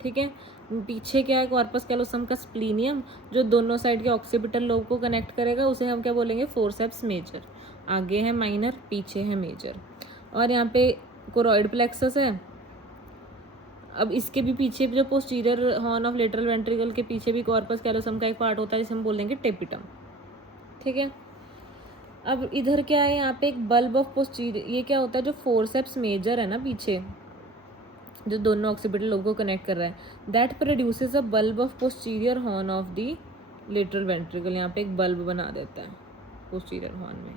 ठीक है, पीछे क्या है, कॉर्पस कैलोसम का स्प्लीनियम, जो दोनों साइड के ऑक्सीपिटल लोब को कनेक्ट करेगा, उसे हम क्या बोलेंगे, फोर्सेप्स मेजर। आगे है माइनर, पीछे है मेजर। और यहाँ पे कोरोइड प्लेक्सस है। अब इसके भी पीछे जो posterior horn of lateral ventricle के पीछे भी कॉर्पस कैलोसम का एक पार्ट होता है जिसे हम बोलेंगे टेपिटम। ठीक है, अब इधर क्या है, यहाँ पे एक बल्ब ऑफ पोस्टीरियर, ये क्या होता है, जो फोर्सेप्स मेजर है ना पीछे, जो दोनों ऑक्सीपिटल लोब को कनेक्ट कर रहा है, that produces a bulb of posterior horn of the lateral ventricle. यहाँ पे एक बल्ब बना देता है पोस्टीरियर हॉर्न में।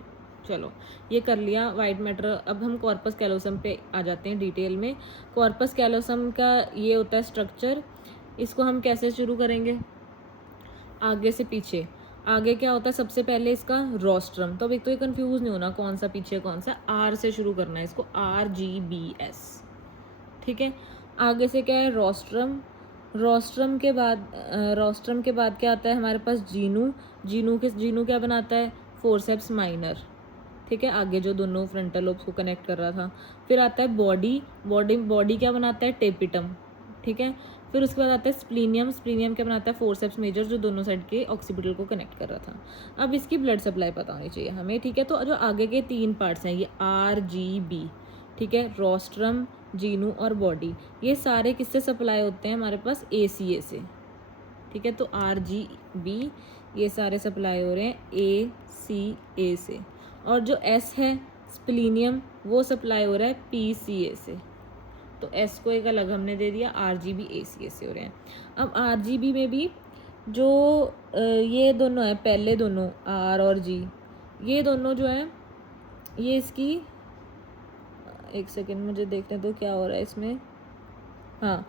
चलो, ये कर लिया वाइट मैटर। अब हम कॉर्पस कैलोसम पे आ जाते हैं डिटेल में। कॉर्पस कैलोसम का ये होता है स्ट्रक्चर। इसको हम कैसे शुरू करेंगे, आगे से पीछे। आगे क्या होता है, सबसे पहले इसका रोस्ट्रम। तो अब एक तो ये कंफ्यूज नहीं होना कौन सा पीछे कौन सा, आर से शुरू करना है इसको, RGBS। ठीक है, आगे से क्या है, रोस्ट्रम। रोस्ट्रम के बाद क्या आता है हमारे पास, जीनू। जीनू क्या बनाता है, फोर्सेप्स माइनर। ठीक है, आगे जो दोनों फ्रंटल लोब्स को कनेक्ट कर रहा था। फिर आता है बॉडी क्या बनाता है, टेपिटम। ठीक है, फिर उसके बाद आता है स्प्लीनियम क्या बनाता है, फोर्सेप्स मेजर, जो दोनों साइड के ऑक्सीपिटल को कनेक्ट कर रहा था। अब इसकी ब्लड सप्लाई पता होनी चाहिए हमें। ठीक है, तो जो आगे के 3 पार्ट्स हैं, ये RGB, ठीक है, रोस्ट्रम, जीनू और बॉडी, ये सारे किससे सप्लाई होते हैं हमारे पास, ACA से। ठीक है, तो RGB ये सारे सप्लाई हो रहे हैं ACA से। और जो S है स्प्लीनियम, वो सप्लाई हो रहा है PCA से। तो S को एक अलग हमने दे दिया, RGB ACA से हो रहे हैं। अब RGB में भी जो ये दोनों है, पहले दोनों R और G, ये दोनों जो है, ये इसकी, एक सेकेंड मुझे देखने दो क्या हो रहा है इसमें। हाँ,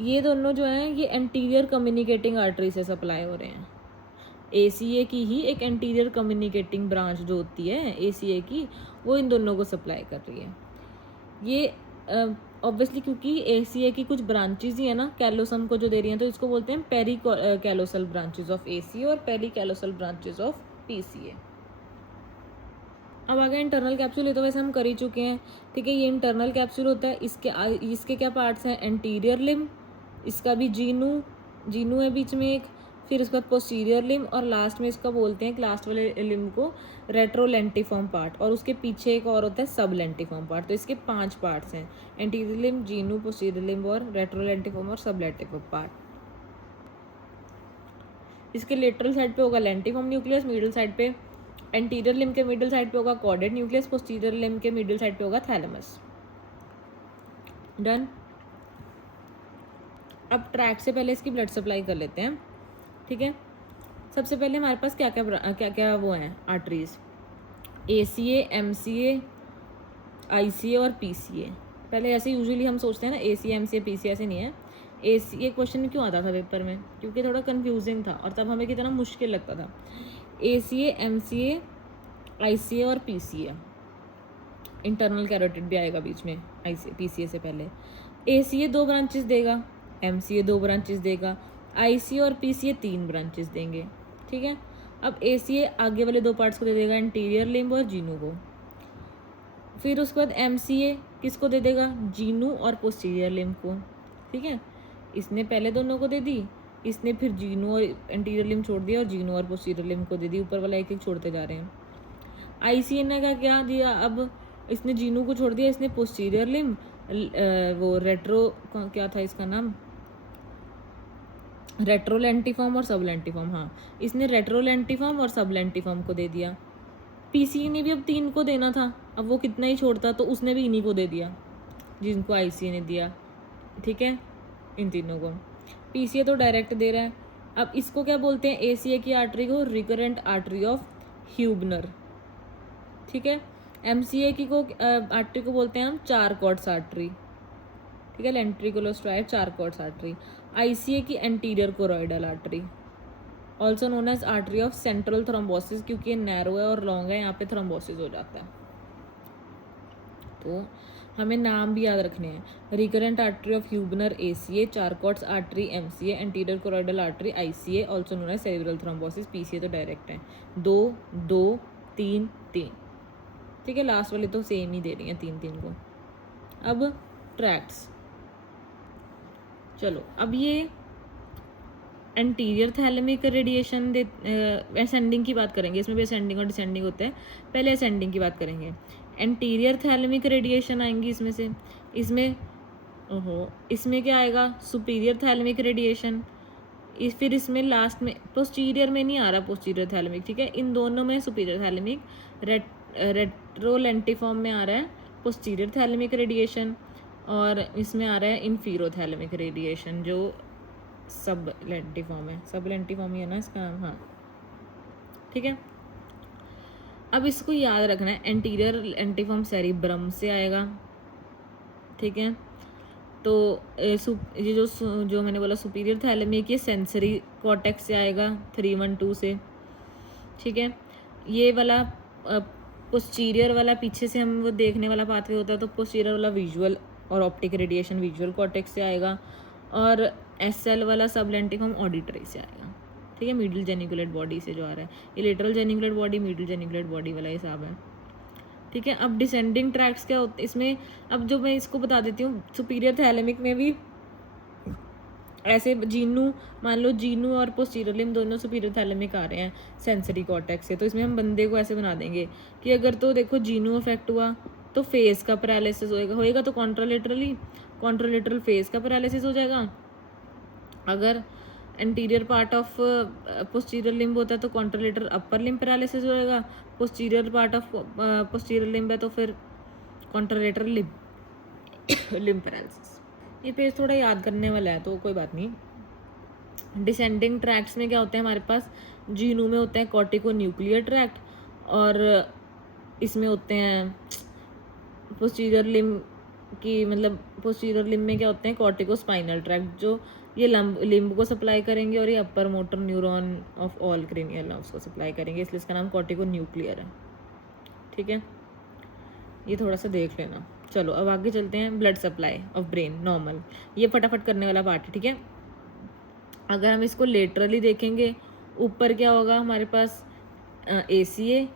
ये दोनों जो हैं ये एंटीरियर कम्युनिकेटिंग आर्टरी से सप्लाई हो रहे हैं। ACA की ही एक एंटीरियर कम्युनिकेटिंग ब्रांच जो होती है ACA की, वो इन दोनों को सप्लाई कर रही है। ये ऑब्वियसली क्योंकि ACA की कुछ ब्रांचेज ही है ना कैलोसम को जो दे रही हैं, तो इसको बोलते हैं पेरी कैलोसल ब्रांचेज ऑफ ACA और पेरी कैलोसल ब्रांचेज ऑफ PCA। अब आगे इंटरनल कैप्सूल, ये तो वैसे हम कर ही चुके हैं। ठीक है, ये इंटरनल कैप्सूल होता है। इसके क्या पार्ट्स हैं, एंटीरियर लिम्ब, इसका भी जीनू है बीच में एक, फिर उसके बाद पोस्टीरियर लिम्ब, और लास्ट में इसका बोलते हैं लास्ट वाले लिम्ब को रेट्रोलेंटिफॉर्म पार्ट, और उसके पीछे एक और होता है सब लेंटिफॉर्म पार्ट। तो इसके 5 पार्ट्स हैं, anterior limb, Jinu, posterior limb और रेट्रोलेंटिफॉर्म और सब लेंटिफॉर्म पार्ट। इसके लेटरल साइड पे होगा लेंटिफॉर्म न्यूक्लियस, मिडिल साइड पे, एंटीरियर लिम्ब के मिडिल साइड पे होगा कॉर्डेड न्यूक्लियस, पोस्टीरियर लिम्ब के मिडिल साइड पे होगा थैलेमस। डन। अब ट्रैक से पहले इसकी ब्लड सप्लाई कर लेते हैं। ठीक है, सबसे पहले हमारे पास क्या क्या वो हैं आर्टरीज, ACA, MCA, ICA और PCA। पहले ऐसे यूजुअली हम सोचते हैं ना ACA, MCA, PCA, ऐसे नहीं है। ACA क्वेश्चन क्यों आता था पेपर में, क्योंकि थोड़ा कंफ्यूजिंग था और तब हमें कितना मुश्किल लगता था। ACA, MCA, ICA और PCA, इंटरनल कैरोटिड भी आएगा बीच में PCA से पहले। ACA 2 ब्रांचेस देगा, MCA 2 ब्रांचेस देगा, ICA और PCA 3 ब्रांचेस देंगे। ठीक है, अब ACA आगे वाले 2 पार्ट्स को दे देगा, एंटीरियर लिम्ब और जीनू को। फिर उसके बाद MCA किसको दे देगा, जीनू और पोस्टीरियर लिम्ब को। ठीक है, इसने पहले दोनों को दे दी, इसने फिर जीनू और एंटीरियर लिम्ब छोड़ दिया और जीनू और पोस्टीरियर लिम्ब को दे दी, ऊपर वाला एक एक छोड़ते जा रहे हैं। ICA ने क्या दिया, अब इसने जीनू को छोड़ दिया, इसने पोस्टीरियर लिम्ब, वो क्या था इसका नाम, रेट्रोलेंटिफॉर्म और सबलेंटिफॉर्म, हाँ इसने रेट्रोलेंटिफॉर्म और सबलेंटिफॉर्म को दे दिया। PCA ने भी अब 3 को देना था, अब वो कितना ही छोड़ता, तो उसने भी इन्हीं को दे दिया जिनको ICA ने दिया। ठीक है, इन तीनों को। PCA तो डायरेक्ट दे रहा है। अब इसको क्या बोलते हैं, ACA की आर्टरी को रिकरेंट आर्टरी ऑफ ह्यूबनर। ठीक है, MCA की आर्टरी को बोलते हैं हम चारकॉट्स आर्टरी। ठीक है, लेंट्रिकुलोस्ट्राइड चारकॉट्स आर्टरी। ICA की anterior choroidal artery, also known as artery of central thrombosis, क्योंकि ये नैरो है और लॉन्ग है, यहाँ पे थ्रोम्बोसिस हो जाता है। तो हमें नाम भी याद रखने हैं, recurrent artery of Heubner ACA, Charcot's artery MCA, anterior choroidal artery ICA, also known as cerebral thrombosis PCA तो डायरेक्ट है। 2 2 3 3, ठीक है। लास्ट वाली तो सेम ही दे रही हैं 3 3 को। अब ट्रैक्ट्स, चलो अब ये एंटीरियर थैलेमिक रेडिएशन दे, असेंडिंग की बात करेंगे, इसमें भी असेंडिंग और डिसेंडिंग होते हैं। पहले असेंडिंग की बात करेंगे। एंटीरियर थैलेमिक रेडिएशन आएंगी इसमें से, इसमें क्या आएगा, सुपीरियर थैलेमिक रेडिएशन। फिर इसमें लास्ट में पोस्टीरियर में नहीं आ रहा पोस्टीरियर थैलेमिक, ठीक है। इन दोनों में सुपीरियर थैलेमिक, रेट्रोलेंटिफॉर्म में आ रहा है पोस्टीरियर थैलेमिक रेडिएशन, और इसमें आ रहा है इंफीरो थैलेमिक रेडिएशन जो सब लेंटिफॉर्म है। सब लेंटिफॉर्म ही है ना इसका नाम, हाँ ठीक है। अब इसको याद रखना है, एंटीरियर लेंटिफॉर्म सेरिब्रम से आएगा, ठीक है। तो ये जो मैंने बोला सुपीरियर थैलेमिक, ये सेंसरी कॉर्टेक्स से आएगा 312 से, ठीक है। ये वाला पोस्टीरियर वाला पीछे से हम वो देखने वाला पाथवे होता है, तो पोस्टीरियर वाला विजुअल और ऑप्टिक रेडिएशन विजुअल कॉर्टेक्स से आएगा, और एसएल वाला सब लेंटिफॉर्म ऑडिटरी से आएगा, ठीक है। मिडिल जेनिकुलेट बॉडी से जो आ रहा है, ये lateral geniculate body middle geniculate body वाला हिसाब है, ठीक है। अब डिसेंडिंग ट्रैक्ट्स क्या होते हैं इसमें, अब जो मैं इसको बता देती हूँ। सुपीरियर थैलेमिक में भी ऐसे जीनू, मान लो जीनू और पोस्टीरियर लिम्ब दोनों सुपीरियर थैलेमिक आ रहे हैं सेंसरी कॉर्टेक्स से, तो इसमें हम बंदे को ऐसे बना देंगे कि अगर तो देखो जीनू अफेक्ट हुआ तो फेस का पैरालिसिस होएगा तो कॉन्ट्रालेटरल फेस का पैरालिसिस हो जाएगा। अगर anterior part of posterior limb होता है तो कॉन्ट्रालेटरल अपर लिम्ब पैरालिसिस हो जाएगा। Posterior part of posterior limb है तो फिर कॉन्ट्रालेटरल लिम्ब पैरालिसिस। ये पेज थोड़ा याद करने वाला है तो कोई बात नहीं। डिसेंडिंग ट्रैक्ट्स में क्या होते हैं हमारे पास, जीनू में होते हैं कॉर्टिको न्यूक्लियर ट्रैक्ट, और इसमें होते हैं पोस्टीरियर लिम्ब की, मतलब पोस्टीरियर लिम्ब में क्या होते हैं कॉर्टिको स्पाइनल ट्रैक्ट, जो ये लिम्ब को सप्लाई करेंगे, और ये upper motor neuron of all cranial nerves को सप्लाई करेंगे, इसलिए इसका नाम कॉर्टिको न्यूक्लियर है, ठीक है। ये थोड़ा सा देख लेना। चलो अब आगे चलते हैं। Blood supply of brain normal, ये फटाफट करने वाला पार्ट है, ठीक है। अगर हम इसको लेटरली देखेंगे, ऊपर क्या होगा हमारे पास ACA,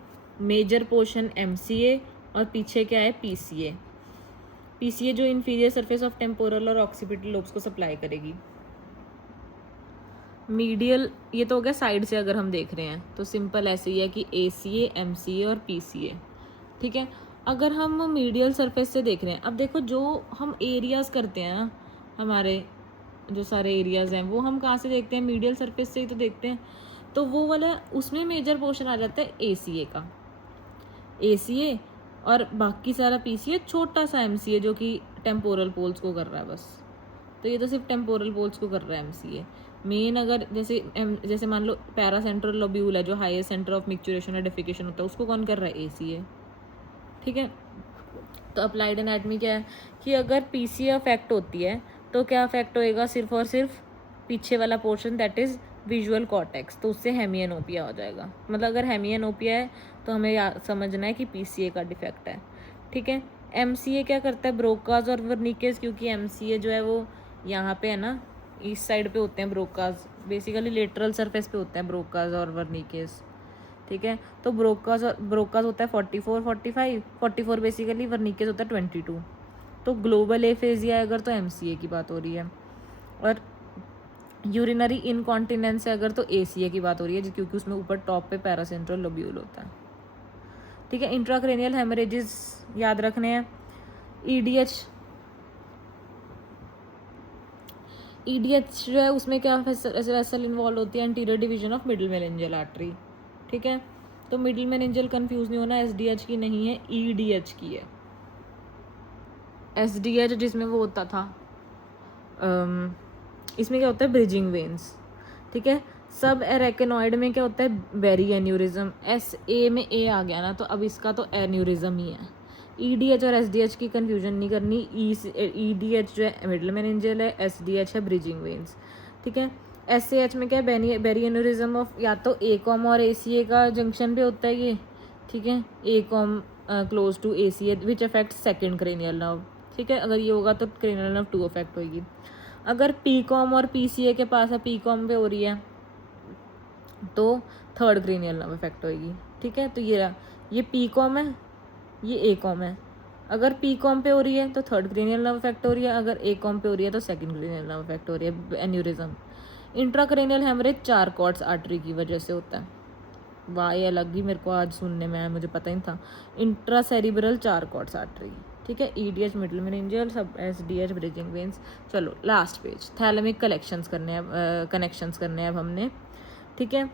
मेजर पोर्शन MCA, और पीछे क्या है PCA। PCA जो इंफीरियर सरफेस ऑफ टेम्पोरल और ऑक्सीपिटल लोब्स को सप्लाई करेगी। मीडियल, ये तो हो गया साइड से अगर हम देख रहे हैं तो सिंपल ऐसे ही है कि ACA, MCA और PCA, ठीक है। अगर हम मीडियल सरफेस से देख रहे हैं, अब देखो जो हम एरियाज़ करते हैं ना, हमारे जो सारे एरियाज़ हैं वो हम कहाँ से देखते हैं, मीडियल सरफेस से ही तो देखते हैं। तो वो वाला उसमें मेजर पोर्शन आ जाता है ACA का, ACA, और बाकी सारा PCA, छोटा सा MCA जो कि टेम्पोरल पोल्स को कर रहा है बस। तो ये तो सिर्फ टेम्पोरल पोल्स को कर रहा है MCA। मेन अगर जैसे मान लो पैरासेंट्रल लोब्यूल है जो हाईएस्ट सेंटर ऑफ मिक्चुरेशन और डेफिकेशन होता है, उसको कौन कर रहा है, ACA, ठीक है। तो अप्लाइड एनाटमी क्या है कि अगर PCA अफेक्ट होती है तो क्या अफेक्ट होएगा, सिर्फ और सिर्फ पीछे वाला portion, that is visual cortex, तो उससे हेमियनोपिया हो जाएगा। मतलब अगर हेमियनोपिया है तो हमें समझना है कि PCA का डिफेक्ट है, ठीक है। MCA क्या करता है, ब्रोकाज और वर्निकेज, क्योंकि MCA जो है वो यहाँ पे है ना, इस साइड पे होते हैं ब्रोकाज, बेसिकली लेटरल सरफेस पे होते हैं ब्रोकाज और वर्निकेज, ठीक है। तो ब्रोकाज होता है 44 45, 44 बेसिकली, वर्निकेज होता है 22। तो ग्लोबल एफेजिया अगर तो MCA की बात हो रही है, और यूरिनरी इनकॉन्टिनेंस है अगर तो ACA की बात हो रही है, क्योंकि उसमें ऊपर टॉप पे पैरासेंट्रल लोब्यूल होता है, ठीक है। इंट्राक्रेनियल हेमरेजेस याद रखने हैं। EDH जो है उसमें क्या वेसल इन्वॉल्व होती है, anterior division of middle meningeal artery, ठीक है। तो मिडिल मेनिंजियल कंफ्यूज नहीं होना, SDH की नहीं है, EDH की है। SDH जिसमें वो होता था, इसमें क्या होता है, ब्रिजिंग वेन्स, ठीक है। सब एरेकेनॉइड में क्या होता है, बेरी एन्यूरिज्म। SA में A आ गया ना, तो अब इसका तो एन्यूरिज्म ही है। EDH और SDH की कंफ्यूजन नहीं करनी। EDH जो है मिडिल मेनिंजियल है, SDH है ब्रिजिंग वेन्स, ठीक है। SAH में क्या है, बेरी एन्यूरिज्म ऑफ या तो ACOM और ACA का जंक्शन पे होता है ये, ठीक है। ACOM close to ACA which affect second cranial nerve, ठीक है। अगर ये होगा तो क्रेनियल नर्व 2 अफेक्ट होगी। अगर PCOM और PCA के पास है, PCOM पे हो रही है तो थर्ड क्रेनियल नर्व अफेक्ट होगी, ठीक है। तो ये ये पी कॉम है, ये ए कॉम है। अगर पी कॉम पे हो रही है तो थर्ड क्रेनियल नर्व इफेक्ट हो रही है, अगर ए कॉम पे हो रही है तो सेकंड क्रेनियल नर्व इफेक्ट हो रही है, एन्यूरिज्म। इंट्राक्रेनियल हेमरेज चारकॉट्स आर्टरी की वजह से होता है। वाह, ये अलग ही मेरे को आज सुनने में आया, मुझे पता ही नहीं था। इंट्रासेरिब्रल चारकॉट्स आर्टरी, ठीक है। ईडीएच मिडल मेनिंजियल, सब एसडीएच ब्रिजिंग वेन्स। चलो लास्ट पेज, थैलेमिक कलेक्शंस करने हैं, कनेक्शंस करने हैं अब हमने, ठीक है।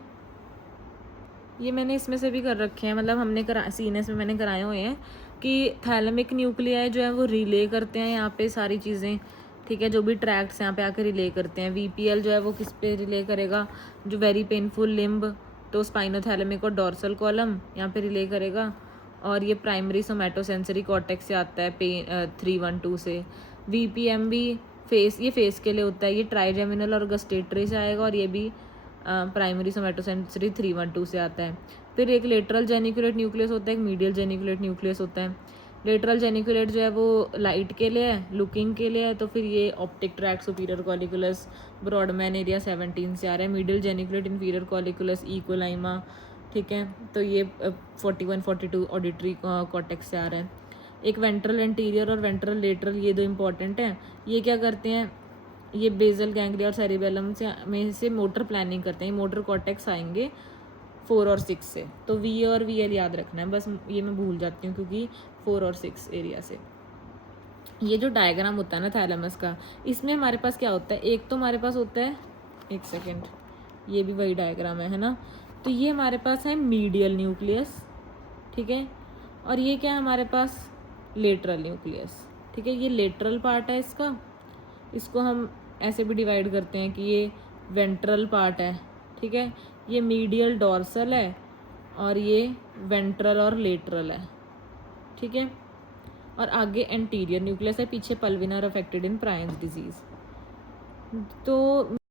ये मैंने इसमें से भी कर रखे हैं, मतलब हमने करा सीएनएस में मैंने कराए हुए हैं कि थैलेमिक न्यूक्लियाई जो है वो रिले करते हैं यहाँ पे सारी चीज़ें, ठीक है। जो भी ट्रैक्ट्स यहाँ पे आके रिले करते हैं। वीपीएल जो है वो किस पे रिले करेगा, जो वेरी पेनफुल लिम्ब, तो स्पाइनोथैलेमिक और डॉर्सल कॉलम यहाँ पे रिले करेगा। और ये प्राइमरी सोमैटोसेंसरी कॉर्टेक्स से आता है, 312 से। वीपीएम भी फेस, ये फेस के लिए होता है, ये ट्राइजेमिनल और गस्टेटरी से आएगा, और ये भी प्राइमरी सोमैटोसेंसरी 312 से आता है। फिर एक लेटरल जेनिकुलेट न्यूक्लियस होता है, एक मीडियल जेनिकुलेट न्यूक्लियस होता है। लेटरल जेनिकुलेट जो है वो लाइट के लिए है, लुकिंग के लिए है, तो फिर ये optic tract superior colliculus Brodmann area 17 से आ रहा है। मीडियल जेनिकुलेट इन्फीरियर कॉलिकुलस इक्वलाइमा, ठीक है, तो ये 41 42 ऑडिटरी कॉर्टेक्स से आ रहा है। एक वेंट्रल एंटीरियर और वेंट्रल लेटरल, ये दो इंपॉर्टेंट हैं। ये क्या करते हैं, ये बेजल गैंग्लिया और सेरिबेलम से में से मोटर प्लानिंग करते हैं। मोटर कॉर्टेक्स आएंगे 4 और 6 से, तो वी और वी एल याद रखना है, बस ये मैं भूल जाती हूँ क्योंकि 4 और 6 एरिया से। ये जो डायग्राम होता है ना थैलेमस का, इसमें हमारे पास क्या होता है, एक तो हमारे पास होता है, एक सेकेंड, ये भी वही डायग्राम है ना। तो ये हमारे पास है मीडियल न्यूक्लियस, ठीक है, और ये क्या है हमारे पास, लेटरल न्यूक्लियस, ठीक है। ये लेटरल पार्ट है इसका, इसको हम ऐसे भी डिवाइड करते हैं कि ये वेंट्रल पार्ट है, ठीक है। ये मीडियल डॉर्सल है और ये वेंट्रल और लेटरल है, ठीक है। और आगे एंटीरियर न्यूक्लियस है, पीछे पल्विनर अफेक्टेड इन प्रायंस डिजीज। तो